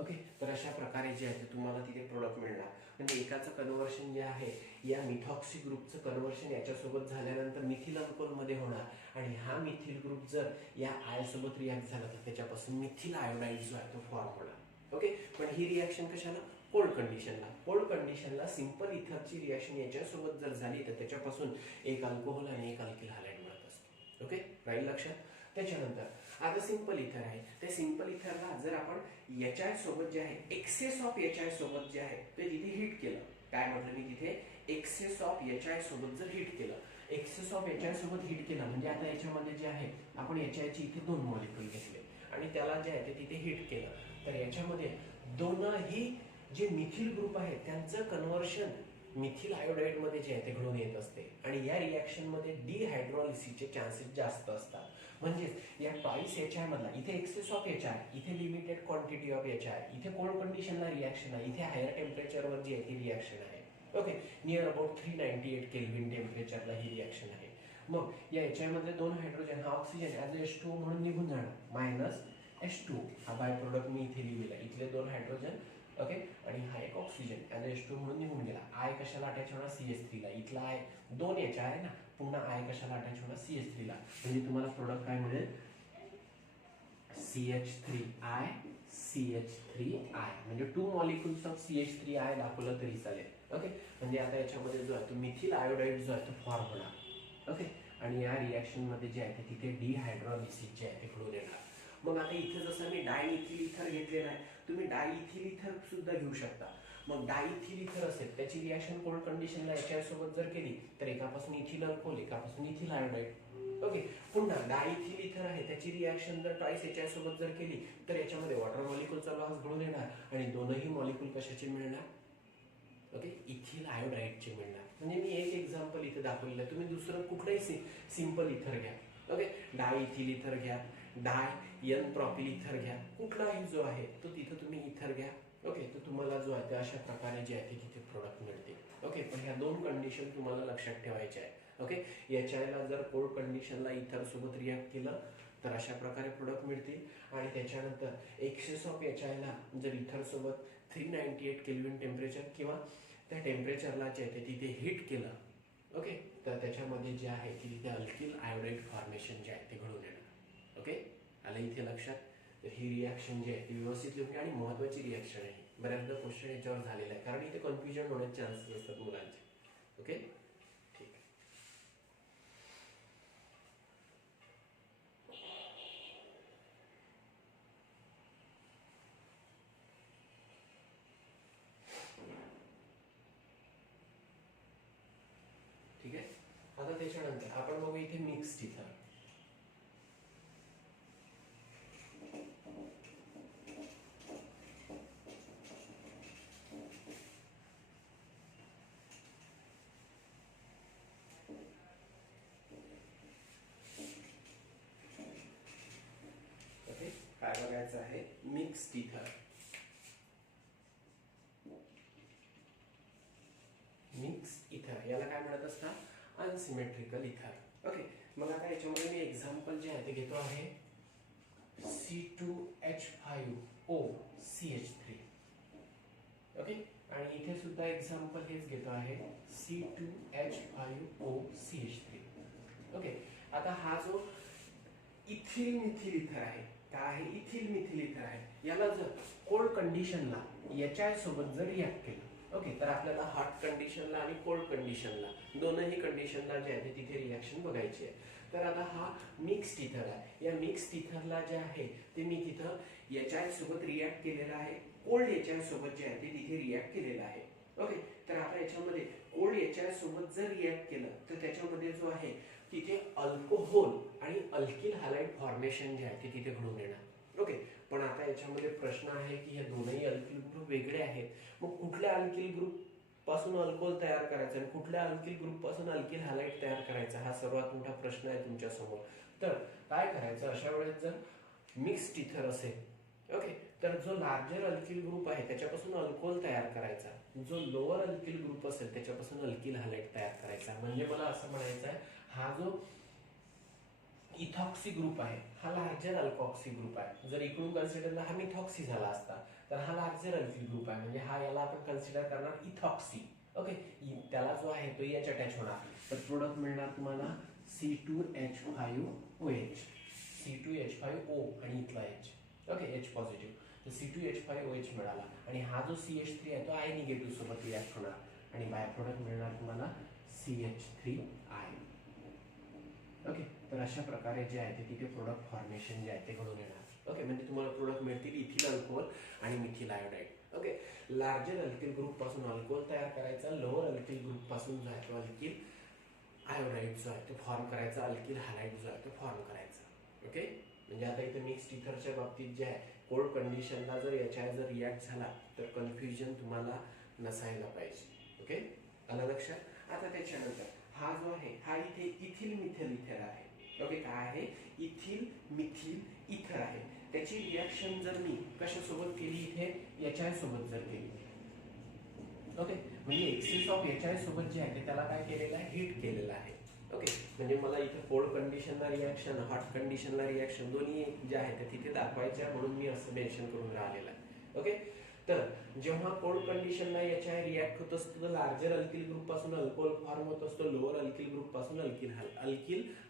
ओके, तर अशा प्रकारे जे आहे तुम्हाला तिथे प्रोडक्ट मिळणार. म्हणजे एकाचं कन्व्हर्शन जे आहे या मिथॉक्सी ग्रुपचं कन्व्हर्शन याच्यासोबत झाल्यानंतर मिथिल अल्कोहोल मध्ये होणार आणि हा मिथिल ग्रुप जर या आय सोबत रिॲक्ट झाला तर त्याच्यापासून मिथिल आयोडाईड जो आहे तो फॉर्म होणार. ओके, पण ही रिॲक्शन कशाला, कोल्ड कंडिशनला. कोल्ड कंडिशनला सिंपल इथरची रिॲक्शन याच्यासोबत जर झाली तर त्याच्यापासून एक अल्कोहोल आणि एक अल्किल हॅलाइड मिळत असते. ओके, राहील लक्षात. त्याच्यानंतर आता सिंपल इथर आहे. त्या सिंपल इथरला जर आपण HI सोबत जे आहे एक्सेस ऑफ HI सोबत जे आहे ते तिथे हिट केलं. काय म्हटलं मी तिथे, एक्सेस ऑफ HI सोबत जर हिट केलं, एक्सेस ऑफ HI सोबत हिट केलं म्हणजे आता याच्यामध्ये जे आहे आपण HI ची इथे 2 मॉलिक्यूल घेतले आणि त्याला जे आहे ते तिथे हिट केलं, तर याच्यामध्ये दोनही जे मिथिल ग्रुप आहेत त्यांचं कन्व्हर्शन मिथिल आयोडाइड मध्ये जे आहे ते घडून येत असते आणि या रिएक्शन मध्ये डिहायड्रॉलिसिसचे चान्सेस जास्त असतात. म्हणजेच या ट्वाइस HI मधला इथे एक्सेस ऑफ HI, इथे लिमिटेड क्वांटिटी ऑफ HI, इथे कोल्ड कंडिशनला रिएक्शन आहे, इथे हायर टेम्परेचरवर जी आहे ती रिएक्शन आहे. ओके, नियर अबाउट 398 केल्विन टेम्परेचरला ही रिएक्शन आहे. मग या HI मधले 2 हायड्रोजन हा ऑक्सिजन ॲज H2O म्हणून निघून जाणार, मायनस H2 हा बाय प्रोडक्ट मी इथे लिहिलेला, इथले 2 हायड्रोजन ओके आणि हा एक ऑक्सिजन ॲज H2O म्हणून निघून गेला. आय कशाला अटॅच होणार, CH3 ला. इथला आय 2 HI आहे ना, पुन्हा आय कशाला अटॅच होणार, CH3 ला. म्हणजे तुम्हाला प्रोडक्ट काय मिळेल, CH3I CH3I, म्हणजे 2 मॉलिक्युल्स ऑफ CH3I दाखवलं तरी चालेल. ओके, म्हणजे आता याच्यामध्ये जो आहे तो मिथिल आयोडाइड जो आहे तो फॉर्म होणार. ओके, आणि या रिएक्शन मध्ये जे आहे ते तिथे डिहायड्रॉलिसिस जे आहे ते घडून येणार. मग आता इथे जसं मी डायइथिल इथर घेतलेला आहे, तुम्ही डायइथिल इथर सुद्धा घेऊ शकता. मग डायइथिल इथर असेल त्याची रिएक्शन कोल्ड कंडिशनला HI सोबत जर केली तर एकापासून इथिल अल्कोहोल, एकापासून इथिल आयोडाइड. ओके, पुन्हा डायइथिल इथर आहे त्याची रिएक्शन जर ट्वाइस HI सोबत जर केली तर याच्यामध्ये वॉटर मॉलिक्यूलचा लॉस घडून येणार आणि दोनही मॉलिक्यूल कशाचे मिळणार, ओके, इथिल आयोडाइडचे मिळणार. म्हणजे मी एक एक्झाम्पल इथे दाखवलेलं आहे, तुम्ही दुसरं कुठलंही सिंपल इथर घ्या. ओके, डायइथिल इथर घ्या, डाय एन प्रॉपिल इथर घ्या, कुठलाही जो आहे तो तिथं तुम्ही इथर घ्या. ओके, तर तुम्हाला जो आहे ते अशा प्रकारे जे आहे ते तिथे प्रोडक्ट मिळते. ओके, पण ह्या 2 कंडिशन तुम्हाला लक्षात ठेवायच्या आहे. ओके, HI ला जर कोल्ड कंडिशनला इथर सोबत रिॲक्ट केलं तर अशा प्रकारे प्रोडक्ट मिळतील आणि त्याच्यानंतर एक्सेस ऑफ HI ला जर इथर सोबत 398 केल्विन टेम्परेचर किंवा त्या टेम्परेचरला जे आहे ते तिथे हिट केलं, ओके, तर त्याच्यामध्ये जे आहे की तिथे अल्किल आयोडाइड फॉर्मेशन जे आहे ते घडून येणार. ओके, आलं इथे लक्षात. तर ही रिॲक्शन जी आहे ती व्यवस्थित लिहून घ्या आणि महत्त्वाची रिॲक्शन आहे. बऱ्याचदा क्वेश्चन याच्यावर झालेला आहे कारण इथे कन्फ्युजन होण्याचे चान्सेस असतात मुलांचे. ओके, ठीक आहे. ठीक आहे, आता त्याच्यानंतर आपण बघू इथे मिक्स्ड इथर. काय बघायचं आहे, मिक्स्ड इथर. मिक्स्ड इथर याला काय म्हणत असतात, अनसिमेट्रिकल इथर. ओके, मग आता याच्यामध्ये मी एक्झाम्पल जे आहे ते घेतो आहे C2H5O CH3. ओके, आणि इथे सुद्धा एक्झाम्पल हेच घेतो आहे C2H5O CH3. ओके, आता हा जो इथिल मिथिल इथर आहे, काय आहे, इथिल मिथिल इथर आहे, याला जर कोल्ड कंडिशनला HI सोबत जर रिॲक्ट केलं, ओके, तर आपल्याला हॉट कंडिशनला आणि कोल्ड कंडिशनला दोनही कंडिशनला जे आहे ते तिथे रिॲक्शन बघायची आहे. तर आता हा मिक्स्ड इथर आहे, या मिक्स्ड इथरला जे आहे ते मी तिथं HI सोबत रिॲक्ट केलेला आहे, कोल्ड HI सोबत जे आहे ते तिथे रिॲक्ट केलेलं आहे. ओके, तर आता याच्यामध्ये कोल्ड HI सोबत जर रिॲक्ट केलं तर त्याच्यामध्ये जो आहे तिथे अल्कोहोल आणि अल्किल हॅलाइड फॉर्मेशन जे आहे ते तिथे घडून येणार. ओके, पण आता याच्यामध्ये प्रश्न आहे की हे दोनही अल्किल ग्रुप वेगळे आहेत, मग कुठल्या अल्किल ग्रुप पासून अल्कोहोल तयार करायचा आणि कुठल्या अल्किल ग्रुप पासून अल्किल हॅलाइड तयार करायचा, हा सर्वात मोठा प्रश्न आहे तुमच्या समोर. तर काय करायचं अशा वेळेस, जर मिक्स्ड इथर असेल, ओके, तर जो लार्जर अल्किल ग्रुप आहे त्याच्यापासून अल्कोहोल तयार करायचा, जो लोअर अल्किल ग्रुप असेल त्याच्यापासून अल्किल हॅलाइड तयार करायचा. म्हणजे मला असं म्हणायचं आहे, हा जो इथॉक्सी ग्रुप आहे हा लार्जर अल्कोक्सी ग्रुप आहे. जर इकडून कन्सिडर हा मिथॉक्सी झाला असता तर हा लार्जर अल्किल ग्रुप आहे, म्हणजे हा याला आपण कन्सिडर करणार इथॉक्सी. ओके, त्याला जो आहे तो एच अटॅच होणार, तर प्रोडक्ट मिळणार तुम्हाला C2H5OH, C2H5O आणि इथला H, ओके, H पॉझिटिव्ह, तर C2H5OH मिळाला आणि हा जो CH3 आहे तो I निगेटिव्ह सोबत रिॲक्ट होणार आणि बाय प्रोडक्ट मिळणार तुम्हाला CH3I. ओके, तर अशा प्रकारे जे आहे ते तिथे प्रोडक्ट फॉर्मेशन जे आहे ते घडून येणार. ओके, म्हणजे तुम्हाला प्रोडक्ट मिळतील इथिल अल्कोहोल आणि methyl iodide. Okay, larger alkyl group पासून अल्कोहोल तयार करायचा, लोअर अल्किल ग्रुप पासून जो आहे तो अल्किल आयोडाईड जो आहे तो फॉर्म करायचा, अल्किल हॅलाइड जो आहे तो फॉर्म करायचा. ओके, म्हणजे आता इथे मिक्स्ड इथरच्या बाबतीत जे आहे कोल्ड कंडिशनला जर याच्या जर रिॲक्ट झाला तर कन्फ्युजन तुम्हाला नसायला पाहिजे. ओके, आलं लक्षात. आता त्याच्यानंतर हा जो आहे हा इथे इथिल मिथिल इथर आहे. ओके, काय आहे, इथिल मिथिल इथर आहे. त्याची रिॲक्शन जर मी कशासोबत केली, इथे HI सोबत जर केली, ओके, म्हणजे एक्सेस ऑफ HI सोबत जे आहे ते त्याला काय केलेलं आहे, हिट केलेलं आहे. ओके, म्हणजे मला इथे कोल्ड कंडिशनला रिॲक्शन, हॉट कंडिशनला रिॲक्शन दोन्ही जे आहे ते तिथे दाखवायचे आहे, म्हणून मी असं मेन्शन करून राहिलेलं आहे. ओके, तर जेव्हा कोल्ड कंडिशनला HI रिॲक्ट होत असतो तर लार्जर अल्किल ग्रुप पासून अल्कोहोल फॉर्म होत असतो, लोअर अल्किल ग्रुप पासून अल्किल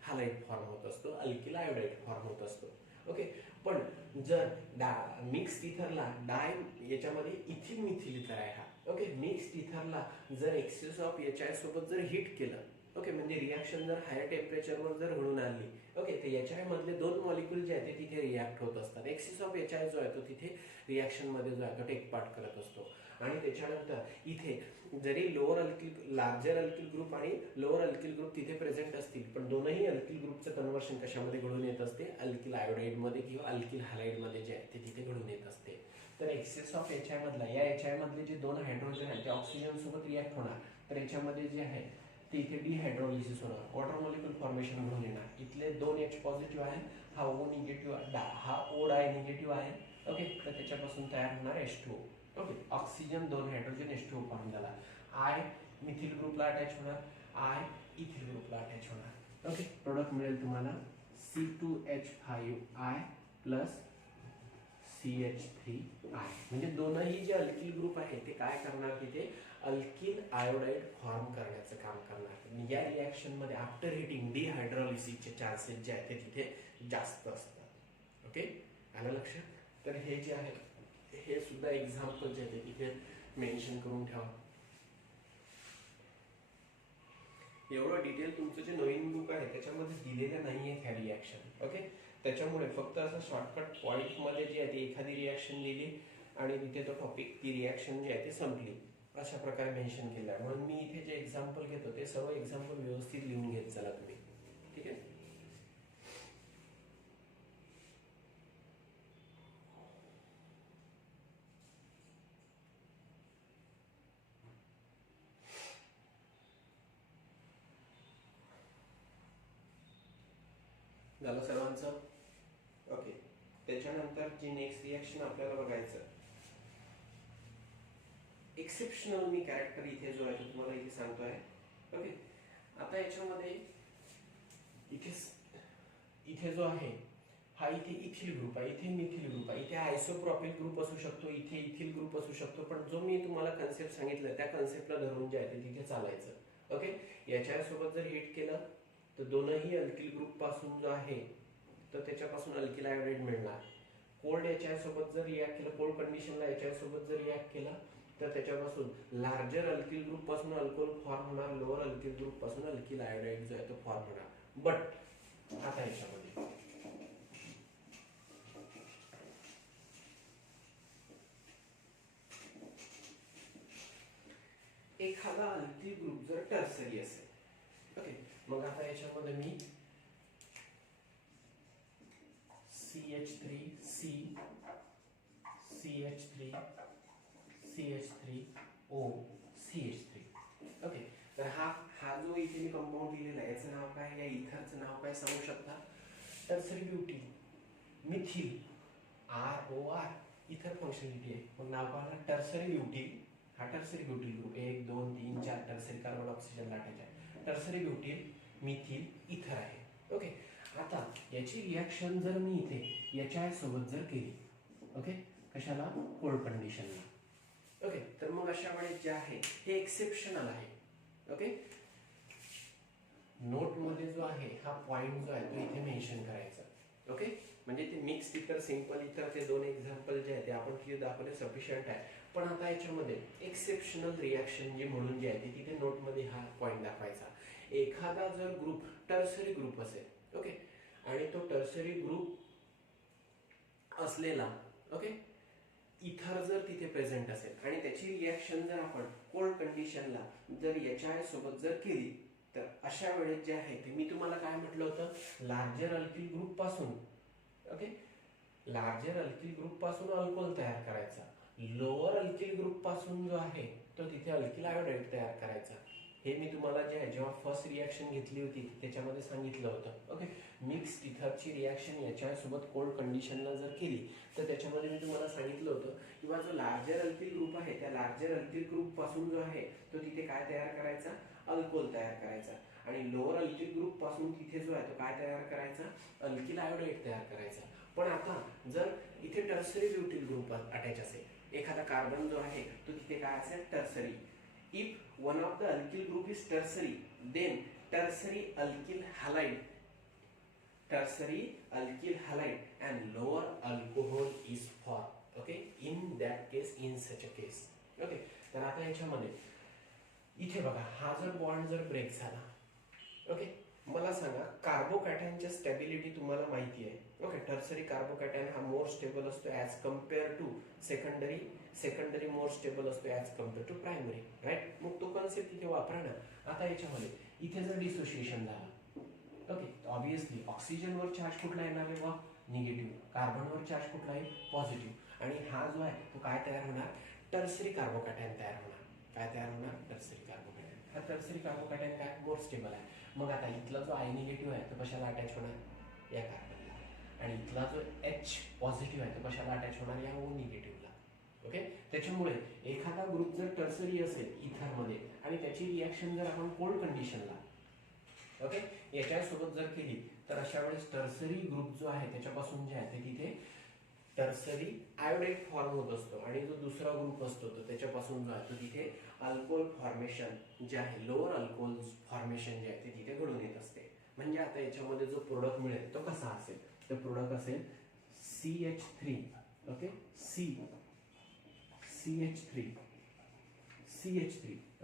हॅलाइड फॉर्म होत असतो, अल्किल आयोडाईड फॉर्म होत असतो. ओके, पण जर मिक्स्ड इथरला याच्यामध्ये इथिल मिथिल इथर आहे हा. ओके, मिक्स्ड इथरला जर एक्सेस ऑफ HI सोबत जर हिट केलं, ओके, म्हणजे रिॲक्शन जर हायर टेम्परेचरवर जर घडून आणली, ओके, तर HI मधले दोन मॉलिक्यूल जे आहे ते तिथे रिॲक्ट होत असतात. एक्सेस ऑफ HI जो आहे तो तिथे रिॲक्शन मध्ये जो आहे तो टेक पार्ट करत असतो. आणि त्याच्यानंतर इथे जरी lower alkyl larger alkyl group आणि लोअर अल्किल ग्रुप तिथे प्रेझेंट असतील, पण दोनही अल्किल ग्रुपचं कन्व्हर्शन कशामध्ये घडून येत असते, अल्किल आयोडाईड मध्ये किंवा अल्किल हॅलाइड मध्ये जे आहे ते तिथे घडून येत असते. तर एक्सेस ऑफ HI मधला या HI मधले जे दोन हायड्रोजन आहेत ते ऑक्सिजन सोबत रिॲक्ट होणार, तर याच्यामध्ये जे आहे ते इथे डिहायड्रोलिसिस होणार, वॉटर मॉलिक्यूल फॉर्मेशन घडून येणार. इथले 2 H पॉझिटिव्ह आहे, हा O निगेटिव्ह, हा O डाय निगेटिव्ह आहे. ओके, तर त्याच्यापासून तयार होणार H2O. Okay, oxygen 2 hydrogen H2O form झाला. I मिथिल ग्रुपला अटॅच होणार, I इथिल ग्रुपला अटॅच होणार. ओके, प्रोडक्ट मिळेल तुम्हाला C2H5I प्लस CH3I. म्हणजे दोनही जे अल्किल ग्रुप आहे ते काय करणार, तिथे अल्किल आयोडाईड फॉर्म करण्याचं काम करणार. या रिॲक्शन मध्ये आफ्टर हिटिंग डिहायड्रोलिसिसचे चान्सेस जे आहेत ते तिथे जास्त असतात. ओके, आलं लक्षात. तर हे जे आहे हे सुद्धा एक्झाम्पल जे आहे तिथे मेन्शन करून ठेवा. एवढं डिटेल तुमचं जे नवीन बुक आहे त्याच्यामध्ये दिलेलं नाहीये ह्या रिॲक्शन. ओके, त्याच्यामुळे फक्त असं शॉर्टकट पॉइंट मध्ये जे आहे ती एखादी रिॲक्शन दिली आणि तिथे तो टॉपिक ती रिॲक्शन जी आहे ती संपली, अशा प्रकारे मेन्शन केलं आहे. म्हणून मी इथे जे एक्झाम्पल घेतो ते सर्व एक्झाम्पल व्यवस्थित लिहून घेत चला तुम्ही. ठीक आहे. झालं सर्वांचं. ओके, त्याच्यानंतर जी नेक्स्ट रिॲक्शन आपल्याला बघायचं, एक्सेप्शनल मी कॅरेक्टर इथे जो आहे तो तुम्हाला इथे सांगतोय. ओके, आता याच्यामध्ये इथे जो आहे हा इथे इथिल ग्रुप आहे, इथे मिथिल ग्रुप आहे, इथे आयसोप्रोपिल ग्रुप असू शकतो, इथे इथिल ग्रुप असू शकतो, पण जो मी तुम्हाला कन्सेप्ट सांगितलं त्या कन्सेप्टला धरून जे आहे ते तिथे चालायचं. ओके, याच्या सोबत जर हिट केलं तर दोनही अल्किल ग्रुप पासून जो आहे तर त्याच्यापासून अल्किल आयोडाईड मिळणार. कोल्ड HI सोबत जर रिॲक्ट केलं, कोल्ड कंडिशनला HI सोबत जर रिॲक्ट केला तर त्याच्यापासून लार्जर अल्किल ग्रुप पासून अल्कोहोल फॉर्म होणार, लोअर अल्किल ग्रुप पासून अल्किल आयोडाईड जो आहे तो फॉर्म होणार. बट आता याच्यामध्ये एखादा अल्किल ग्रुप जर टर्सरी असेल, ओके, मग आता याच्यामध्ये मी CH3C CH3 CH3O CH3. Okay, तर हा जो इथे मी कंपाऊंड लिहिलेला आहे याचं नाव काय, या इथरचं नाव काय सांगू शकता, tertiary butyl methyl ROR ether functionality आहे. मग नाव काय, टर्सरी ब्युटील. हा tertiary butyl group 1 2 3 4 tertiary carbon oxygen लाटायचे आहे. टर्सरी ब्युटील मिथिल इथर आहे. ओके, आता याची रिॲक्शन जर मी इथे HI सोबत जर केली, ओके, कशाला, कोल्ड कंडिशनला, ओके, तर मग अशा वेळेस जे आहे हे एक्सेप्शनल आहे. ओके, नोट मध्ये जो आहे हा पॉइंट जो आहे तो इथे मेन्शन करायचा. ओके, म्हणजे ते मिक्स इथर सिंपल इथर ते दोन एक्झाम्पल जे आहे ते आपण तिथे दाखवले सफिशियंट आहे. पण आता याच्यामध्ये एक्सेप्शनल रिॲक्शन जे म्हणून जे आहे ते तिथे नोट मध्ये हा पॉइंट दाखवायचा. एखादा जर ग्रुप टर्सरी ग्रुप असेल, ओके, आणि तो टर्सरी ग्रुप असलेला ओके इथर जर तिथे प्रेझेंट असेल आणि त्याची रिॲक्शन जर आपण कोल्ड कंडिशनला जर HI सोबत जर केली, तर अशा वेळेस जे आहे ते मी तुम्हाला काय म्हटलं होतं, लार्जर अल्किल ग्रुप पासून ओके लार्जर अल्किल ग्रुप पासून अल्कोहोल तयार करायचा, लोअर अल्किल ग्रुप पासून जो आहे तो तिथे अल्किल आयोडाईड तयार करायचा. हे मी तुम्हाला जे आहे जेव्हा फर्स्ट रिॲक्शन घेतली होती त्याच्यामध्ये सांगितलं होतं. ओके, मिक्स टिथरची रिॲक्शन याच्या सोबत कोल्ड कंडिशनला जर केली तर त्याच्यामध्ये मी तुम्हाला सांगितलं होतं किंवा जो लार्जर अल्किल ग्रुप आहे त्या लार्जर अल्किल ग्रुप पासून जो आहे तो तिथे काय तयार करायचा, अल्कोहोल तयार करायचा, आणि लोअर अल्किल ग्रुप पासून तिथे जो आहे तो काय तयार करायचा, अल्किल आयोडाईड तयार करायचा. पण आता जर इथे टर्सरी ब्युटिल ग्रुप अटॅच असेल, एखादा कार्बन जो आहे तो तिथे काय असेल, tertiary. If one of the alkyl group is tertiary, then tertiary alkyl halide and lower alcohol is formed. Okay, in that case, in such a case. Okay, तर आता याच्यामध्ये इथे बघा हा जर बॉन्ड जर ब्रेक झाला, ओके, मला सांगा कार्बोकॅटायनची स्टॅबिलिटी तुम्हाला माहिती आहे. ओके, टर्सरी कार्बोकॅटायन हा मोर स्टेबल असतो as compare to secondary more stable असतो as compare to primary, right. मग तो कन्सेप्ट इथे वापरा ना. आता याच्यामध्ये इथे जर डिसोसिएशन झालं, ओके, ऑब्विसली ऑक्सिजनवर चार्ज कुठला येणार आहे, वा निगेटिव्ह, कार्बनवर चार्ज कुठला आहे, पॉझिटिव्ह, आणि हा जो आहे तो काय तयार होणार, टर्सरी कार्बोकॅटायन तयार होणार. काय तयार होणार, टर्सरी कार्बोकॅटायन. हा टर्सरी कार्बोकॅटायन काय, मोर स्टेबल आहे. मग आता इथला जो आय निगेटिव्ह आहे तो कशाला अटॅच होणार, या कार्बनला, आणि इथला जो H पॉझिटिव्ह आहे तो कशाला अटॅच होणार, या O निगेटिव्हला. ओके, त्याच्यामुळे एखादा ग्रुप जर टर्सरी असेल इथरमध्ये आणि त्याची रिॲक्शन जर आपण कोल्ड कंडिशनला ओके याच्यासोबत जर केली तर अशा वेळेस टर्सरी ग्रुप जो आहे त्याच्यापासून जे आहे ते तिथे टर्सरी आयोडाईड फॉर्म होत असतो, आणि जो दुसरा ग्रुप असतो तो त्याच्यापासून जो आहे तो तिथे अल्कोहोल फॉर्मेशन जे आहे, लोअर अल्कोहोल फॉर्मेशन जे आहे ते तिथे घडून येत असते. म्हणजे आता याच्यामध्ये जो प्रोडक्ट मिळेल तो कसा असेल, तर प्रोडक्ट असेल CH3. ओके, CH3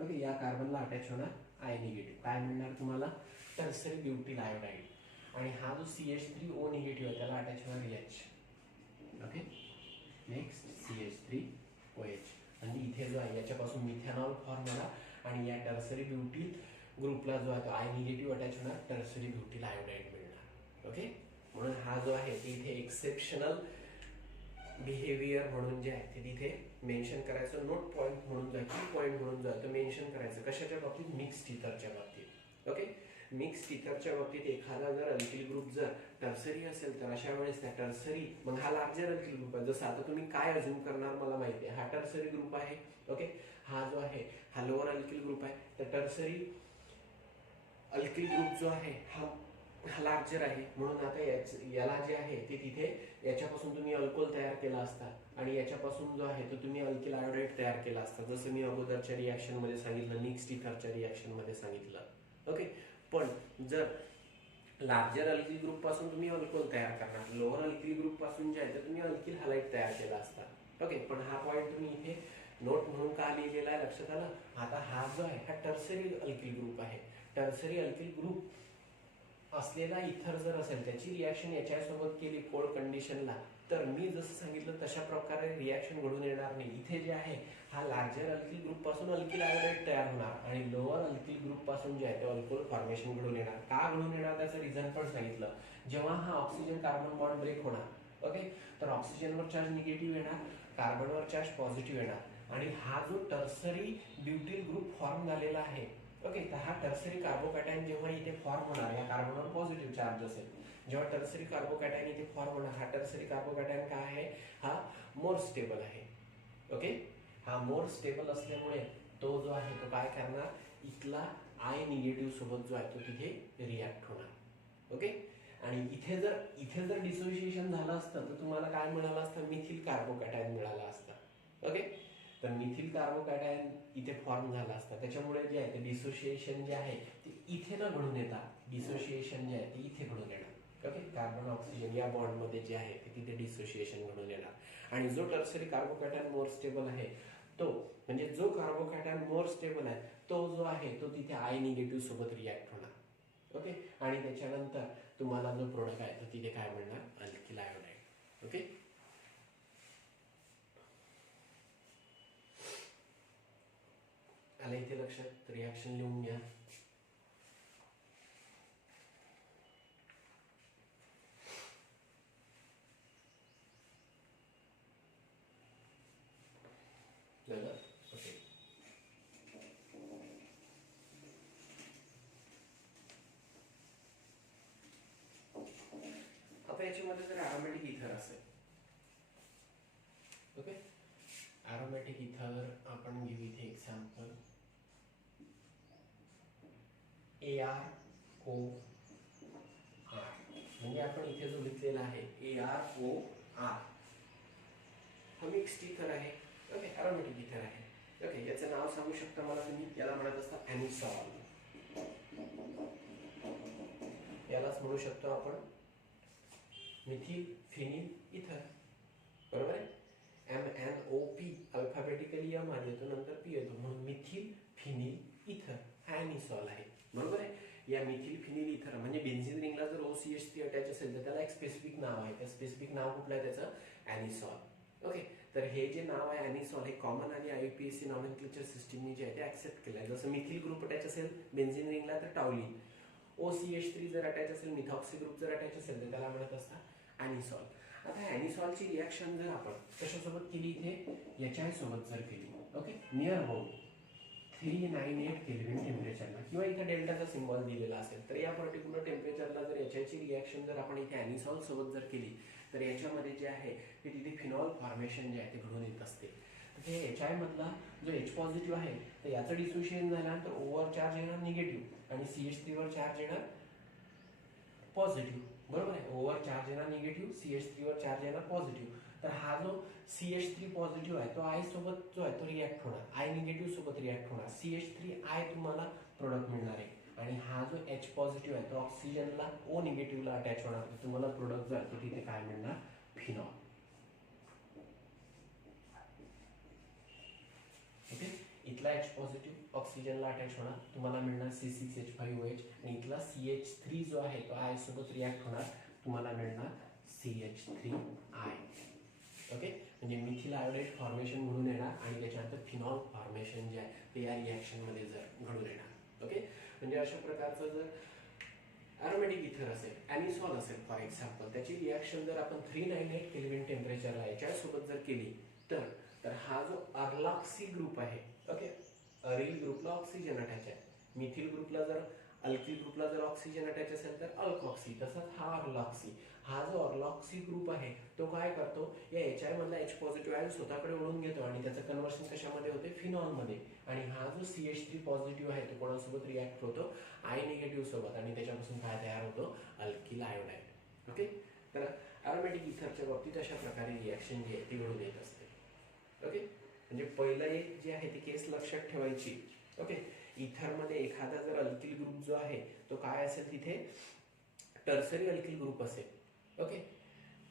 ओके, या कार्बनला अटॅच होणार आय निगेटिव्ह, काय मिळणार तुम्हाला, टर्सरी ब्युटिल आयोडाईड, आणि हा जो CH3O निगेटिव्ह आहे त्याला अटॅच होणार H. ओके, नेक्स्ट CH3OH, म्हणजे इथे जो आहे याच्यापासून मिथेनॉल फॉर्म झाला, आणि या टर्सरी ब्युटिल ग्रुपला जो आहे तो आय निगेटिव्ह अटॅच होणार, टर्सरी ब्युटिल आयोडाईड मिळणार. ओके, म्हणून हा जो आहे ते इथे एक्सेप्शनल बिहेवियर म्हणून जे आहे ते तिथे मेन्शन करायचं, नोट पॉईंट म्हणून जो आहे, की पॉईंट म्हणून जो आहे तो मेन्शन करायचं. कशाच्या बाबतीत, मिक्स टिथरच्या बाबतीत. ओके, मिक्स टिथरच्या बाबतीत एखादा जर अल्किल ग्रुप जर टर्सरी असेल तर अशा वेळेस त्या टर्सरी, मग हा लार्जर अल्किल ग्रुप आहे, जसं आता तुम्ही काय अज्युम करणार मला माहिती आहे, हा टर्सरी ग्रुप आहे. ओके, हा जो आहे हा लोअर अल्किल ग्रुप आहे, तर टर्सरी अल्किल ग्रुप जो आहे हा लार्जर आहे, म्हणून आता याला जे आहे ते तिथे याच्यापासून तुम्ही अल्कोहोल तयार केला असता, आणि याच्यापासून जो आहे तो तुम्ही अल्किल आयोडाईड तयार केला असता, जसं मी अगोदरच्या रिॲक्शन मध्ये सांगितलं, मिक्स टिथरच्या रिॲक्शन मध्ये सांगितलं. ओके, पण जर लार्जर अल्किल ग्रुप पासून तुम्ही अल्कोहोल तयार करणार, लोअर अल्किल ग्रुप पासून जे आहे तर तुम्ही अल्किल हॅलाइड तयार केला असता. ओके, पण हा पॉईंट तुम्ही इथे नोट म्हणून का लिहिलेला आहे लक्षात आलं. आता हा जो आहे हा टर्सरी अल्किल ग्रुप आहे. टर्सरी अल्किल ग्रुप असलेला इथर जर असेल त्याची रिॲक्शन याच्यासोबत केली कोल्ड कंडिशनला, तर मी जसं सांगितलं तशा प्रकारे रिॲक्शन घडून येणार नाही. इथे जे आहे हा लार्जर अल्किल ग्रुप पासून अल्किल आयोडाईड तयार होणार, आणि लोअर अल्किल ग्रुप पासून जे आहे ते अल्कोहोल फॉर्मेशन घडून येणार. का घडून येणार त्याचं रिझन पण सांगितलं. जेव्हा हा ऑक्सिजन कार्बन बॉन्ड ब्रेक होणार, ओके, तर ऑक्सिजनवर चार्ज निगेटिव्ह येणार, कार्बनवर चार्ज पॉझिटिव्ह येणार, आणि हा जो टर्सरी ब्युटिल ग्रुप फॉर्म झालेला आहे, ओके, तर हा टर्सरी कार्बोकॅटायन जेव्हा इथे फॉर्म होणार, या कार्बनवर पॉझिटिव्ह चार्ज असेल, जेव्हा टर्सरी कार्बोकॅटायन इथे फॉर्म होणार, हा टर्सरी कार्बोकॅटायन काय आहे, हा मोर स्टेबल आहे. ओके, हा मोर स्टेबल असल्यामुळे तो जो आहे तो काय करणार, इथला आय निगेटिव्ह सोबत जो आहे तो तिथे रिॲक्ट होणार. ओके, आणि इथे जर डिसोसिएशन झालं असतं तर तुम्हाला काय मिळालं असतं, मिथिल कार्बोकॅटायन मिळाला असता. ओके, तर मिथिल कार्बोकॅटायन इथे फॉर्म झाला असता, त्याच्यामुळे जे आहे ते डिसोसिएशन जे आहे ते इथे न घडून येतात, डिसोसिएशन जे आहे ते इथे घडून येणार. ओके, कार्बन ऑक्सिजन या बॉन्ड मध्ये जे आहे ते तिथे डिसोसिएशन घडून येणार, आणि जो टर्सरी कार्बोकॅटायन मोर स्टेबल आहे तो, म्हणजे जो कार्बोकॅटायन मोर स्टेबल आहे तो जो आहे तो तिथे आय निगेटिव्ह सोबत रिॲक्ट होणार. ओके, आणि त्याच्यानंतर तुम्हाला जो प्रोडक्ट आहे तो तिथे काय मिळणार, अल्किल आयोडाईड. ओके, आलं इथे लक्षात. रिॲक्शन लिहून घ्या. ओके, आता याच्यामध्ये जर ॲरोमॅटिक इथर असेल, ओके, ॲरोमॅटिक इथर आपण घेऊ इथे एक्झाम्पल ArOR, म्हणजे आपण इथे जो लिहिलेला आहे ArOR हा मिक्स्ड इथर आहे. ओके, ॲरोमॅटिक इथर आहे. ओके, याचं नाव सांगू शकता मला तुम्ही, याला म्हणत असता ॲनिसॉल. यालाच म्हणू शकतो आपण मिथिल फिनिल इथर, बरोबर आहे. MnOP अल्फाबेटिकली M आधी येतो, नंतर P येतो, म्हणून मिथिल फिनिल इथर हा ॲनिसॉल आहे, बरोबर आहे. या मिथिल फिनिल इथर म्हणजे बेन्झीन रिंगला जर OCH3 अटॅच असेल तर त्याला एक स्पेसिफिक नाव आहे. त्या स्पेसिफिक नाव कुठलं आहे त्याचं, ॲनिसॉल. ओके, तर हे जे नाव आहे ॲनिसॉल हे कॉमन आणि IUPAC नॉमेनक्लेचर सिस्टीमने जे आहे ते ॲक्सेप्ट केलं आहे. जसं मिथिल ग्रुप अटॅच असेल बेन्झीन रिंगला तर टाउलिन, OCH3 जर अटॅच असेल, मिथॉक्सी ग्रुप जर अटॅच असेल तर त्याला म्हणत असतात ॲनिसॉल. आता ॲनिसॉलची रिॲक्शन जर आपण कशासोबत केली, इथे HI सोबत जर केली, ओके, नियर अबाउट 398 केल्विन टेम्परेचरला, किंवा इथे डेल्टाचा सिम्बॉल दिलेला असेल तर या पर्टिक्युलर टेम्परेचरला जर HI ची रिॲक्शन जर आपण इथे ॲनिसॉल सोबत जर केली तर याच्यामध्ये जे आहे ते तिथे फिनॉल फॉर्मेशन जे आहे ते घडून येत असते. हे HI मधला जो H पॉझिटिव्ह आहे तर याचं डिसोसिएशन झाल्यानंतर ओवर चार्ज येणार निगेटिव्ह आणि CH3 वर चार्ज येणार पॉझिटिव्ह, बरोबर आहे. ओवर चार्ज येणार निगेटिव्ह, CH3 वर चार्ज येणार पॉझिटिव्ह. तर हा जो CH3 पॉझिटिव्ह आहे तो I सोबत जो आहे तो रिॲक्ट होणार, I निगेटिव्ह सोबत रिॲक्ट होणार, CH3I तुम्हाला प्रोडक्ट मिळणार आहे. आणि हा जो H पॉझिटिव्ह आहे तो ऑक्सिजनला O निगेटिव्हला अटॅच होणार, तर तुम्हाला प्रोडक्ट जो आहे तो तिथे काय मिळणार, फिनॉल. ओके, इथला H पॉझिटिव्ह ऑक्सिजनला अटॅच होणार, तुम्हाला मिळणार C6H5OH, आणि इथला CH3 जो आहे तो I सोबत रिॲक्ट होणार, तुम्हाला मिळणार CH3I. ओके, म्हणजे मिथिल आयोडाइड फॉर्मेशन घडून येणार आणि त्याच्यानंतर फिनॉल फॉर्मेशन जे आहे ते या रिॲक्शनमध्ये जर घडून येणार. ओके, म्हणजे अशा प्रकारचं जर ॲरोमॅटिक इथर असेल, ॲनिसॉल असेल फॉर एक्झाम्पल, त्याची रिॲक्शन जर आपण 398 केल्विन टेम्परेचरला HI सोबत जर केली तर हा जो अर्लॉक्सी ग्रुप आहे, ओके, अरिल ग्रुपला ऑक्सिजन अटॅच आहे, मिथिल ग्रुपला जर अल्किल ग्रुपला जर ऑक्सिजन अटॅच असेल तर अल्कॉक्सी, तसंच हा अर्लॉक्सी. हा जो अर्लॉक्सी ग्रुप आहे तो काय करतो, या HI मधला H पॉझिटिव्ह आहे स्वतःकडे ओढून घेतो आणि त्याचं कन्व्हर्शन कशामध्ये होते, फिनॉलमध्ये. आणि हा जो CH3 पॉझिटिव्ह आहे तो कोणासोबत रिॲक्ट होतो, I निगेटिव्ह सोबत, आणि त्याच्यापासून काय तयार होतो, अल्किल आयोडाइड. ओके, तर ॲरोमॅटिक इथरच्या बाबतीत अशा प्रकारे रिॲक्शन जी आहे ती घडून येत असते. ओके, म्हणजे पहिलं एक जे आहे ती केस लक्षात ठेवायची. ओके, इथरमध्ये एखादा जर अल्किल ग्रुप जो आहे तो काय असेल, तिथे टर्सरी अल्किल ग्रुप असेल. ओके,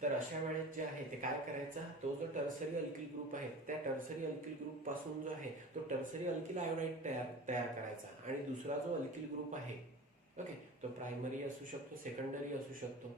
तर अशा वेळेस जे आहे ते काय करायचा, तो जो टर्सरी अल्किल ग्रुप आहे त्या टर्सरी अल्किल ग्रुप पासून जो आहे तो टर्सरी अल्किल आयोडाइड तयार करायचा, आणि दुसरा जो अल्किल ग्रुप आहे, ओके, तो प्रायमरी असू शकतो, सेकंडरी असू शकतो,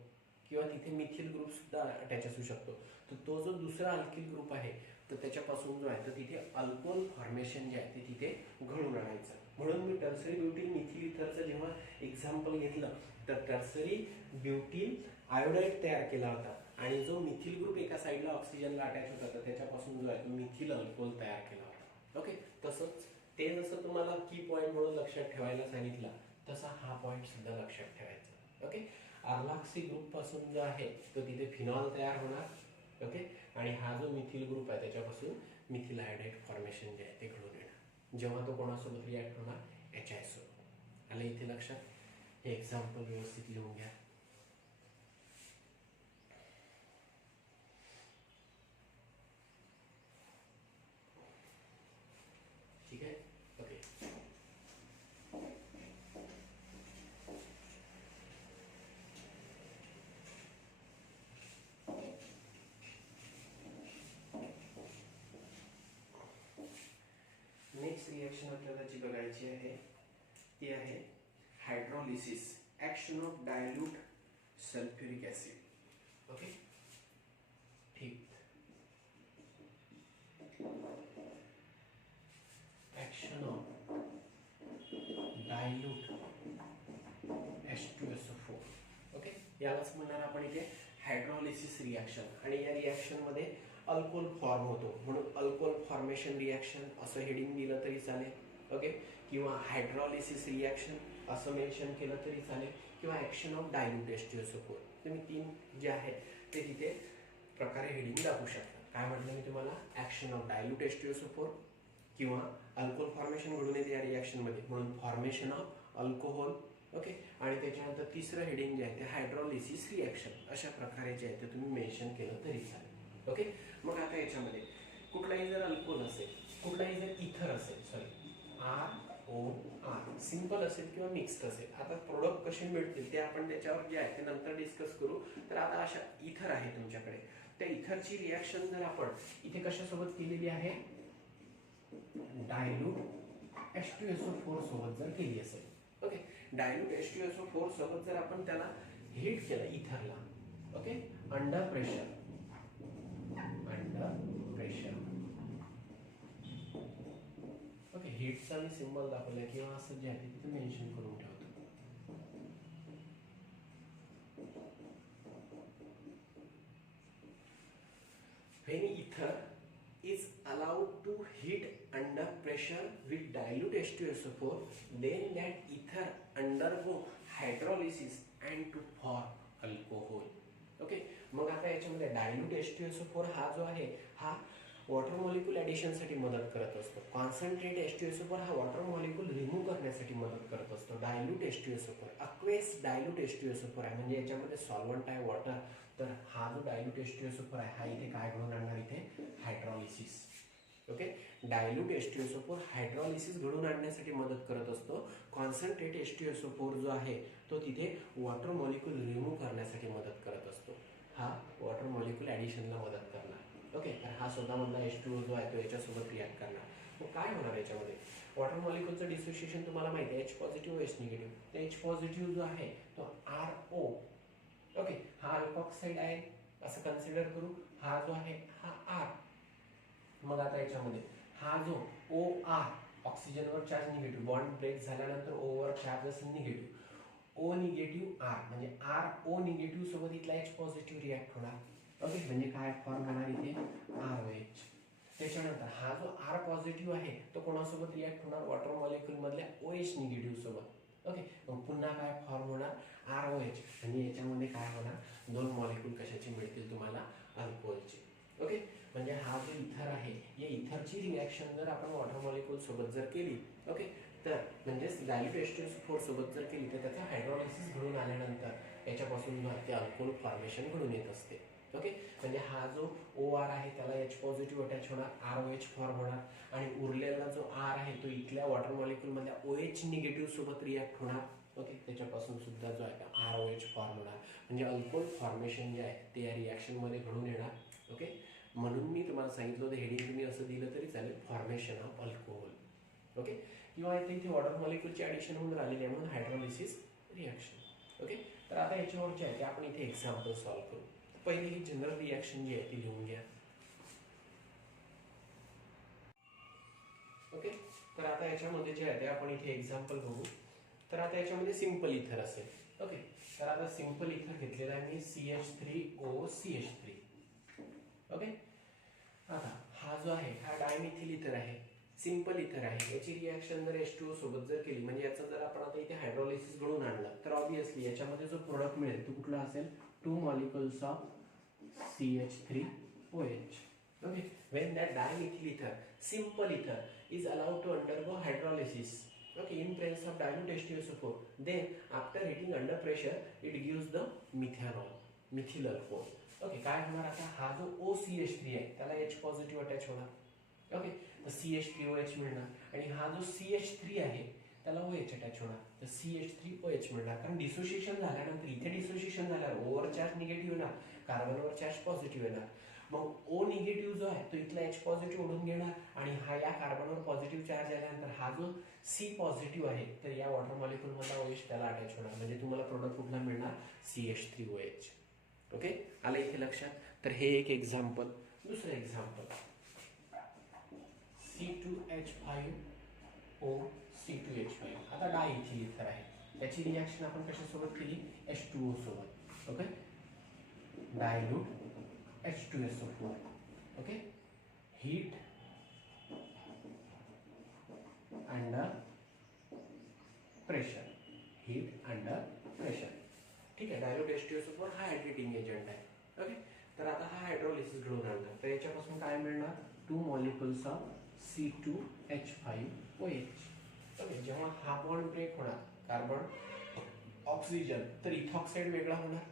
किंवा तिथे मिथिल ग्रुप सुद्धा अटॅच असू शकतो. तर तो जो दुसरा अल्किल ग्रुप आहे तर त्याच्यापासून जो आहे तर तिथे अल्कोहोल फॉर्मेशन जे आहे ते तिथे घडून आणायचं. म्हणून मी टर्सरी ब्युटिल मिथिल इथरचं जेव्हा एक्झाम्पल घेतलं तर टर्सरी ब्युटिल आयोडाइड तयार केला होता, आणि जो मिथिल ग्रुप एका साईडला ऑक्सिजनला अटॅच होता तर त्याच्यापासून जो आहे तो मिथिल अल्कोहोल तयार केला होता. ओके, तसंच ते जसं तुम्हाला की पॉईंट म्हणून लक्षात ठेवायला सांगितलं तसा हा पॉईंट सुद्धा लक्षात ठेवायचा. ओके, अर्लॉक्सी ग्रुप पासून जो आहे तो तिथे फिनॉल तयार होणार. ओके, आणि हा जो मिथिल ग्रुप आहे त्याच्यापासून मिथिल आयोडाइड फॉर्मेशन जे आहे ते घडून येणार, जेव्हा तो कोणासोबत रिॲक्ट होणार, HI सोबत. आलं इथे लक्षात. हे एक्झाम्पल व्यवस्थित लिहून घ्या. ठीक आहे. ओके, नेक्स्ट रिॲक्शन आपल्याला जी बघायची आहे ती आहे hydrolysis, action of dilute sulphuric acid. Okay, ठीक. Action of dilute H2SO4. Okay, यालाच म्हणणार आपण इथे हायड्रॉलिसिस रिॲक्शन. आणि या रिॲक्शन मध्ये अल्कोहोल फॉर्म होतो म्हणून अल्कोहोल फॉर्मेशन रिॲक्शन असं हेडिंग दिलं तरी चालेल. ओके, किंवा हायड्रॉलिसिस रिॲक्शन असं मेन्शन केलं तरी चालेल, किंवा ऍक्शन ऑफ डायल्यूट H2SO4. तुम्ही तीन जे आहेत ते तिथे प्रकारे हेडिंग दाखवू शकता. काय म्हटलं मी तुम्हाला, ऍक्शन ऑफ डायल्यूट H2SO4 किंवा अल्कोहोल फॉर्मेशन घडून येते या रिॲक्शन मध्ये म्हणून फॉर्मेशन ऑफ अल्कोहोल. ओके, आणि त्याच्यानंतर तिसरं हेडिंग जे आहे ते हायड्रॉलिसिस रिॲक्शन. अशा प्रकारे जे आहे ते तुम्ही मेन्शन केलं तरी चालेल. ओके, मग आता याच्यामध्ये कुठलाही जर अल्कोहोल असेल, कुठलाही जर इथर असेल, सॉरी ROR सिंपल असेल किंवा मिक्स्ड असेल. आता प्रोडक्ट कसे मिळतील ते आपण त्याच्यावर जे आहे ते नंतर डिस्कस करू. तर आता अशा इथर आहे तुमच्याकडे, त्या इथरची रिॲक्शन जर आपण इथे कशासोबत केलेली आहे, डायल्यूट H2SO4 सोबत जर केली असेल. ओके, डायल्यूट H2SO4 सोबत जर आपण त्याला हीट केलं इथरला, ओके, अंडर प्रेशर, ओके, हीटचा मी सिंबल दाखवला किंवा असं जे आहे तिथे मेन्शन करून ठेवतो. When ether is allowed to heat under pressure with dilute H2SO4, then that ether undergo hydrolysis and to form alcohol. Okay, मग आता याच्यामध्ये डायल्यूट H2SO4 हा जो आहे हा वॉटर मॉलिक्यूल ऍडिशन साठी मदत करत असतो. कॉन्सन्ट्रेट H2SO4 हा वॉटर मॉलिक्यूल रिमूव्ह करण्यासाठी मदत करत असतो. डायल्यूट H2SO4 अक्वेस डायल्यूट H2SO4 आहे, म्हणजे याच्यामध्ये सॉल्व्हंट आहे वॉटर. तर हा जो डायल्यूट H2SO4 आहे हा इथे काय घडून आणणार, इथे hydrolysis. Okay, dilute H2SO4 hydrolysis घडून आणण्यासाठी मदत करत असतो. कॉन्सन्ट्रेट H2SO4 जो आहे तो तिथे वॉटर मॉलिक्यूल रिमूव्ह करण्यासाठी मदत करत असतो. हा वॉटर मॉलिक्यूल ऍडिशनला मदत करणार. ओके, तर हा स्वतःमधला H2O जो आहे तो याच्यासोबत रिॲक्ट करणार. मग काय होणार याच्यामध्ये, वॉटर मॉलिक्यूलचं डिसोसिएशन तुम्हाला माहिती आहे, H positive H negative. H positive जो आहे तो RO. ओके, हा अल्कोक्साइड आहे असं कन्सिडर करू. हा जो आहे हा R. मग आता याच्यामध्ये हा जो OR, ऑक्सिजनवर चार्ज निगेटिव्ह, बॉन्ड ब्रेक झाल्यानंतर O वर चार्ज असेल निगेटिव्ह, O निगेटिव्ह R म्हणजे RO निगेटिव्ह सोबत इथला H पॉझिटिव्ह रिॲक्ट होणार. ओके, म्हणजे काय फॉर्म होणार इथे ROH. त्याच्यानंतर हा जो R पॉझिटिव्ह आहे तो कोणासोबत रिॲक्ट होणार, वॉटर मॉलिक्यूल मधल्या OH निगेटिव्ह सोबत. ओके, मग पुन्हा काय फॉर्म होणार ROH. म्हणजे याच्यामध्ये काय होणार, दोन मॉलिक्यूल कशाचे मिळतील तुम्हाला, अल्कोहोलचे. ओके, म्हणजे हा जो इथर आहे या इथरची रिॲक्शन जर आपण वॉटर मॉलिक्यूल सोबत जर केली, ओके, तर म्हणजेच डायल्यूट H2SO4 सोबत जर केली तर त्याचा हायड्रॉलिसिस घडून आल्यानंतर याच्यापासून ते अल्कोहोल फॉर्मेशन घडून येत असते. ओके, म्हणजे हा जो OR आहे त्याला H पॉझिटिव्ह अटॅच होणार, ROH फॉर्म होणार, आणि उरलेला जो R आहे तो इथल्या वॉटर मॉलिक्यूल मधल्या OH निगेटिव्ह सोबत रिॲक्ट होणार. ओके, त्याच्यापासून सुद्धा जो आहे ROH फॉर्म होणार. म्हणजे अल्कोहोल फॉर्मेशन जे आहे ते या रिॲक्शन मध्ये घडून येणार. ओके, म्हणून मी तुम्हाला सांगितलं होतं हेडिंग तुम्ही असं दिलं तरी चालेल, फॉर्मेशन ऑफ अल्कोहोल. ओके, किंवा इथे वॉटर मॉलिक्यूलची ऍडिशन होऊन राहिलेली आहे म्हणून हायड्रॉलिसिस रिॲक्शन. ओके, तर आता याच्यावर जे आहे ते आपण इथे एक्झाम्पल सॉल्व्ह करू. पहिले ही जनरल रिॲक्शन जी आहे ती लिहून घ्या. ओके, तर आता याच्यामध्ये जे आहे ते आपण इथे एक्झाम्पल बघू. तर आता याच्यामध्ये सिंपल इथर असेल. ओके, तर आता सिंपल इथर घेतलेला आहे मी CH3OCH3. ओके, आता हा जो आहे हा डायमिथिल इथर आहे, सिंपल इथर आहे. याची रिॲक्शन जर H2O सोबत जर केली म्हणजे याचं जर आपण आता इथे हायड्रॉलिसिस घडून आणलं तर ऑब्विसली याच्यामध्ये जो प्रोडक्ट मिळेल तो कुठला असेल, 2 molecules of CH3OH. Okay, when that dimethyl ether, simple ether, is allowed to undergo hydrolysis, okay, in presence of dilute H2SO4, then after heating under pressure, it gives the methanol, methyl alcohol. Okay, काय होणार आता, हा जो OCH3 आहे त्याला H पॉझिटिव्ह अटॅच होणार. ओके, तर CH3OH मिळणार, आणि हा जो CH3 आहे त्याला OH अटॅच होणार, तर CH3OH मिळणार. कारण डिसोसिएशन झाल्यानंतर इथे डिसोसिएशन झाल्यावर ओवर चार्ज निगेटिव्ह येणार, कार्बनवर चार्ज पॉझिटिव्ह येणार. मग ओ निगेटिव्ह जो आहे तो इथला H पॉझिटिव्ह ओढून घेणार आणि हा या कार्बनवर पॉझिटिव्ह चार्ज आल्यानंतर हा जो C पॉझिटिव्ह आहे तर या वॉटर मॉलिक्यूल मधला OH त्याला अटॅच होणार, म्हणजे तुम्हाला प्रोडक्ट कुठला मिळणार CH3OH. ओके, आलं इथे लक्षात. तर हे एक एक्झाम्पल. दुसरं एक्झाम्पल C2H5O C2H5. आता डायइथिल इथर आहे, त्याची रिॲक्शन आपण कशासोबत केली, H2O सोबत. Okay, dilute H2SO4. Okay, heat under pressure, heat under pressure. ठीक आहे, डायल्यूट H2SO4 हा हायड्रेटिंग एजंट आहे. ओके, तर आता हा हायड्रोलिसिस घडवून आणणार, तर याच्यापासून काय मिळणार, 2 मॉलिक्युल्स ऑफ C2H5OH. ओके, जेव्हा हा बॉन्ड ब्रेक होणार कार्बन ऑक्सिजन तर इथॉक्साइड वेगळा होणार.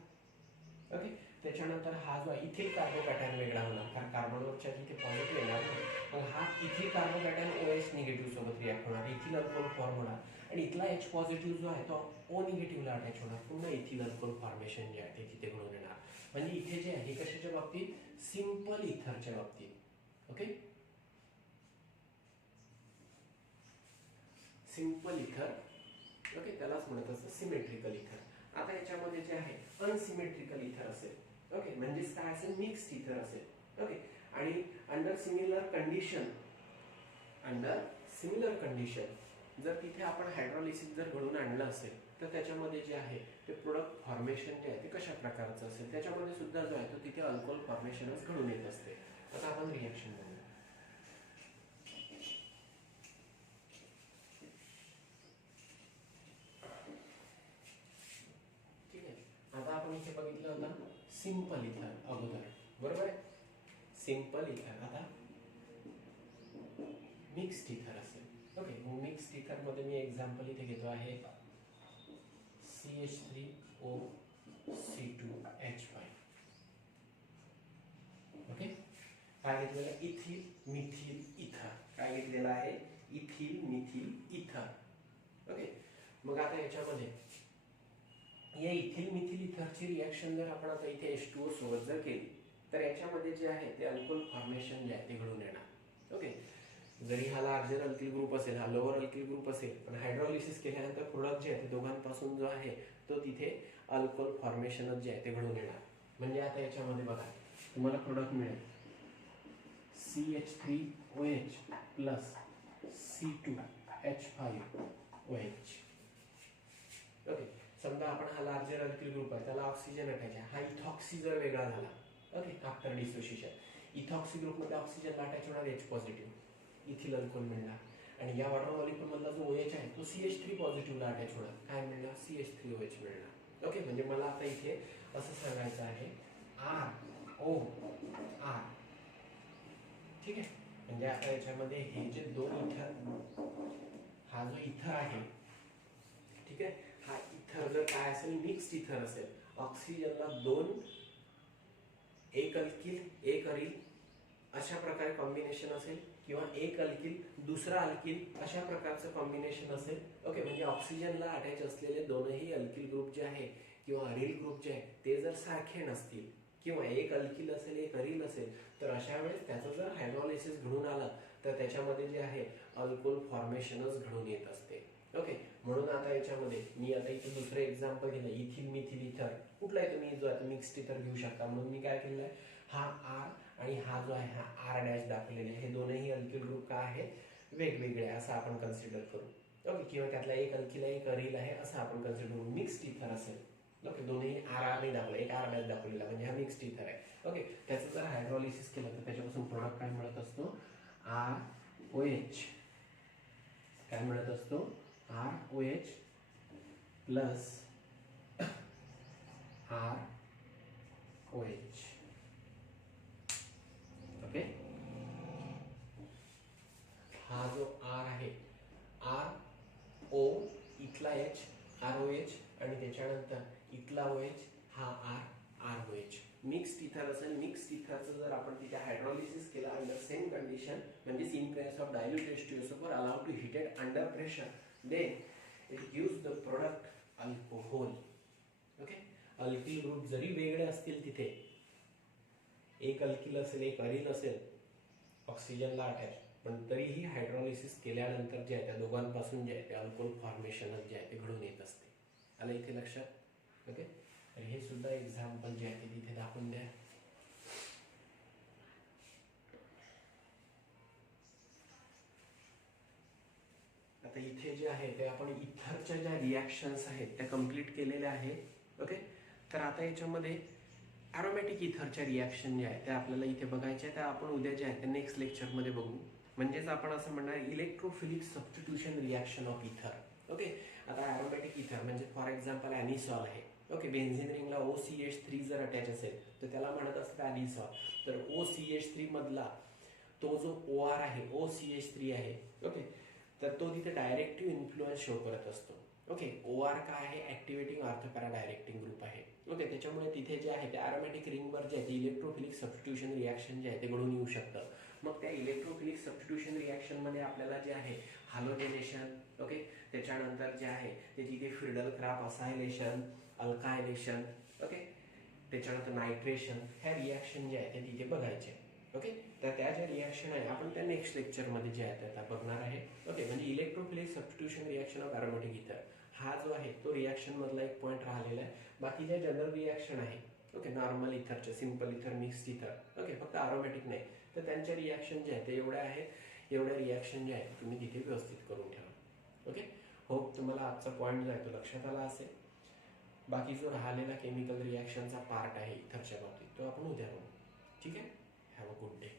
ओके, त्याच्यानंतर हा जो इथिल कार्बोकॅटायन वेगळा होणार, कारण कार्बनवरच्या तिथे पॉझिटिव्ह येणार, मग हा इथिल कार्बोकॅटायन OH निगेटिव्ह सोबत रिॲक्ट होणार, इथिल अल्कोहोल फॉर्म होणार आणि इथला H पॉझिटिव्ह जो आहे तो O निगेटिव्हला अटॅच होणार, पुन्हा इथिल अल्कोहोल फॉर्मेशन जे आहे ते तिथे घडून येणार. म्हणजे इथे जे आहे हे कशाच्या बाबतीत, सिंपल इथरच्या बाबतीत. ओके, सिंपल इथर. ओके, त्यालाच म्हणत असतं सिमेट्रिकल इथर. आता याच्यामध्ये जे आहे अनसिमेट्रिकल इथर असेल. ओके, म्हणजेच काय असेल, मिक्स्ड इथर असेल. ओके, आणि अंडर सिमिलर कंडिशन जर तिथे आपण हायड्रोलिसिस जर घडून आणलं असेल तर त्याच्यामध्ये जे आहे ते प्रोडक्ट फॉर्मेशन जे आहे ते कशा प्रकारचं असेल, त्याच्यामध्ये सुद्धा जो आहे तो तिथे अल्कोहोल फॉर्मेशनच घडून येत असते. आता आपण रिॲक्शन बघूया. आता आपण इथे बघितलं होतं सिंपल इथर अगोदर, बरोबर आहे, सिंपल इथर. आता मिक्स्ड इथर असेल. ओके, मिक्स्ड इथर मध्ये मी एक्झाम्पल इथे घेतो आहे CH3O C2H5. ओके, काय घेतलेलं आहे, इथिल मिथिल इथर. काय घेतलेलं आहे, इथिल मिथिल इथर. ओके, मग आता याच्यामध्ये या इथिल मिथिल इथरची रिॲक्शन जर आपण आता इथे H2O सोबत जर केली तर याच्यामध्ये जे आहे ते अल्कोहोल फॉर्मेशन जे आहे ते घडून येणार. ओके, जरी हा लार्जर अल्किल ग्रुप असेल, हा लोअर अल्किल ग्रुप असेल, पण हायड्रोलिसिस केल्यानंतर प्रोडक्ट जे आहे ते दोघांपासून जो आहे तो तिथे अल्कोहोल फॉर्मेशनच जे आहे ते घडून येणार. म्हणजे आता याच्यामध्ये बघा तुम्हाला प्रोडक्ट मिळेल CH3OH प्लस C2H5OH. ओके, समजा आपण हा लार्जर अल्किल ग्रुप आहे त्याला ऑक्सिजन अटॅच आहे, हा इथॉक्सी जर वेगळा झाला. ओके, आफ्टर डिसोसिएशन इथॉक्सी ग्रुपमध्ये ऑक्सिजनला अटॅच होणार H पॉझिटिव्ह, इथिल अल्कोहोल मिळणार आणि या वॉटर मॉलिक्यूल मधला जो OH आहे तो CH3 पॉझिटिव्हला अटॅच होणार, काय मिळणार, CH3OH मिळणार. ओके, म्हणजे मला आता इथे असं सांगायचं आहे ROR. ठीक आहे, म्हणजे आता याच्यामध्ये हे जे दोन इथर, हा जो इथर आहे, ठीक आहे, हा इथर जर काय असेल, मिक्स्ड इथर असेल, ऑक्सिजनला दोन, एक अल्किल एक अरिल अशा प्रकारे कॉम्बिनेशन असेल, किंवा एक अल्किल दुसरा अल्किल अशा प्रकारचं कॉम्बिनेशन असेल. ओके, म्हणजे ऑक्सिजनला अटॅच असलेले दोनही अल्किल ग्रुप जे आहे किंवा अरिल ग्रुप जे आहे ते जर सारखे नसतील, किंवा एक अल्किल असेल एक अरिल असेल, तर अशा वेळेस त्याचं जर हायड्रोलिसिस घडून आलं तर त्याच्यामध्ये जे आहे अल्कोहोल फॉर्मेशनच घडून येत असते. ओके, म्हणून आता याच्यामध्ये मी आता इथे दुसरं एक्झाम्पल दिलं, इथिल मिथिल इथर. कुठलाही तुम्ही जो आहे मिक्स्ड इथर घेऊ शकता. म्हणून मी काय केलेलं आहे, हा R आणि हा जो आहे हा R' दाखवलेले, हे दोनही अल्किल ग्रुप काय आहेत, वेगवेगळे असं आपण कन्सिडर करू. ओके, किंवा त्यातला एक अल्किल आहे एक अरिल आहे असं आपण कन्सिडर करू. मिक्स्ड इथर असेल, ओके, दोन्ही R नाही दाखवलं, एक R' दाखवलेला, म्हणजे हा मिक्स्ड इथर आहे. ओके, त्याचं जर हायड्रोलिसिस केलं तर त्याच्यापासून प्रोडक्ट काय मिळत असतो, ROH. काय मिळत असतो, ROH प्लस ROH. ओके, हा जो R आहे, RO इथला H ROH आणि त्याच्यानंतर इथला OH हा ROH. मिक्स्ड इथर असेल, मिक्स्ड इथरचं जर आपण तिथे हायड्रोलिसिस केला अंडर सेम कंडिशन, म्हणजे in presence of dilute H2SO4 allowed to heated under pressure, then it gives the product alcohol. Okay, alkyl group जरी वेगळे असतील तिथे, एक अल्किल असेल एक अरिल असेल ऑक्सिजनला अटॅच, पण तरीही हायड्रॉलिसिस केल्यानंतर जे आहे त्या दोघांपासून जे आहे ते अल्कोहोल फॉर्मेशनच जे आहे ते घडून येत असते. आलं इथे लक्षात? ओके, तर हे सुद्धा एक्झाम्पल जे आहे ते तिथे दाखवून द्या. आता इथे जे आहे ते आपण इथरच्या ज्या रिॲक्शन्स आहेत त्या कम्प्लीट केलेल्या आहेत. ओके, तर आता याच्यामध्ये ॲरोमॅटिक इथरच्या रिॲक्शन ज्या आहेत त्या आपल्याला इथे बघायच्या त्या आपण उद्या जे आहे त्या नेक्स्ट लेक्चरमध्ये बघू. म्हणजेच आपण असं म्हणणार इलेक्ट्रोफिलिक सबस्टिट्यूशन रिॲक्शन ऑफ इथर. ओके, आता ॲरोमॅटिक इथर म्हणजे फॉर एक्झाम्पल ॲनिसॉल आहे. ओके, बेन्झिन रिंगला OCH3 जर अटॅच असेल तर त्याला म्हणत असतं ॲनिसॉल. तर OCH3 मधला तो जो OR आहे OCH3 आहे. ओके, तर तो तिथे डायरेक्टिव्ह इन्फ्लुएन्स शो करत असतो. ओके, OR काय आहे? ऍक्टिव्हेटिंग ऑर्थोपॅरा डायरेक्टिंग ग्रुप आहे. ओके, त्याच्यामुळे तिथे जे आहे ते ॲरोमॅटिक रिंगवर जे आहे ते इलेक्ट्रोफिलिक सबस्टिट्यूशन रिॲक्शन जे आहे ते घडून येऊ शकतं. मग त्या इलेक्ट्रोफिलिक सबस्टिट्यूशन रिॲक्शनमध्ये आपल्याला जे आहे हॅलोजेनेशन, ओके, त्याच्यानंतर जे आहे ते तिथे फिडल क्राफ्ट असायलेशन, अल्कायलेशन, ओके, त्याच्यानंतर नायट्रेशन, ह्या रिॲक्शन जे आहे ते तिथे बघायचे. ओके, तर त्या ज्या रिॲक्शन आहे आपण त्या नेक्स्ट लेक्चरमध्ये जे आहे त्या बघणार आहे. ओके, म्हणजे electrophilic substitution reaction of aromatic इथर हा जो आहे तो रिॲक्शन मधला एक पॉईंट राहिलेला आहे. बाकी ज्या जनरल रिॲक्शन आहे, ओके, नॉर्मल इथरचे, सिम्पल इथर, मिक्स्ड इथर, ओके, फक्त ॲरोमॅटिक नाही, तर त्यांच्या रिॲक्शन जे आहे ते एवढ्या आहेत. एवढ्या रिॲक्शन जे आहेत तुम्ही तिथे व्यवस्थित करून ठेवा. ओके, होप तुम्हाला आजचा पॉईंट जो आहे तो लक्षात आला असेल. बाकी जो राहिलेला केमिकल रिॲक्शनचा पार्ट आहे इथरच्या बाबतीत तो आपण उद्या बघू. ठीक आहे, हॅव अ गुड डे.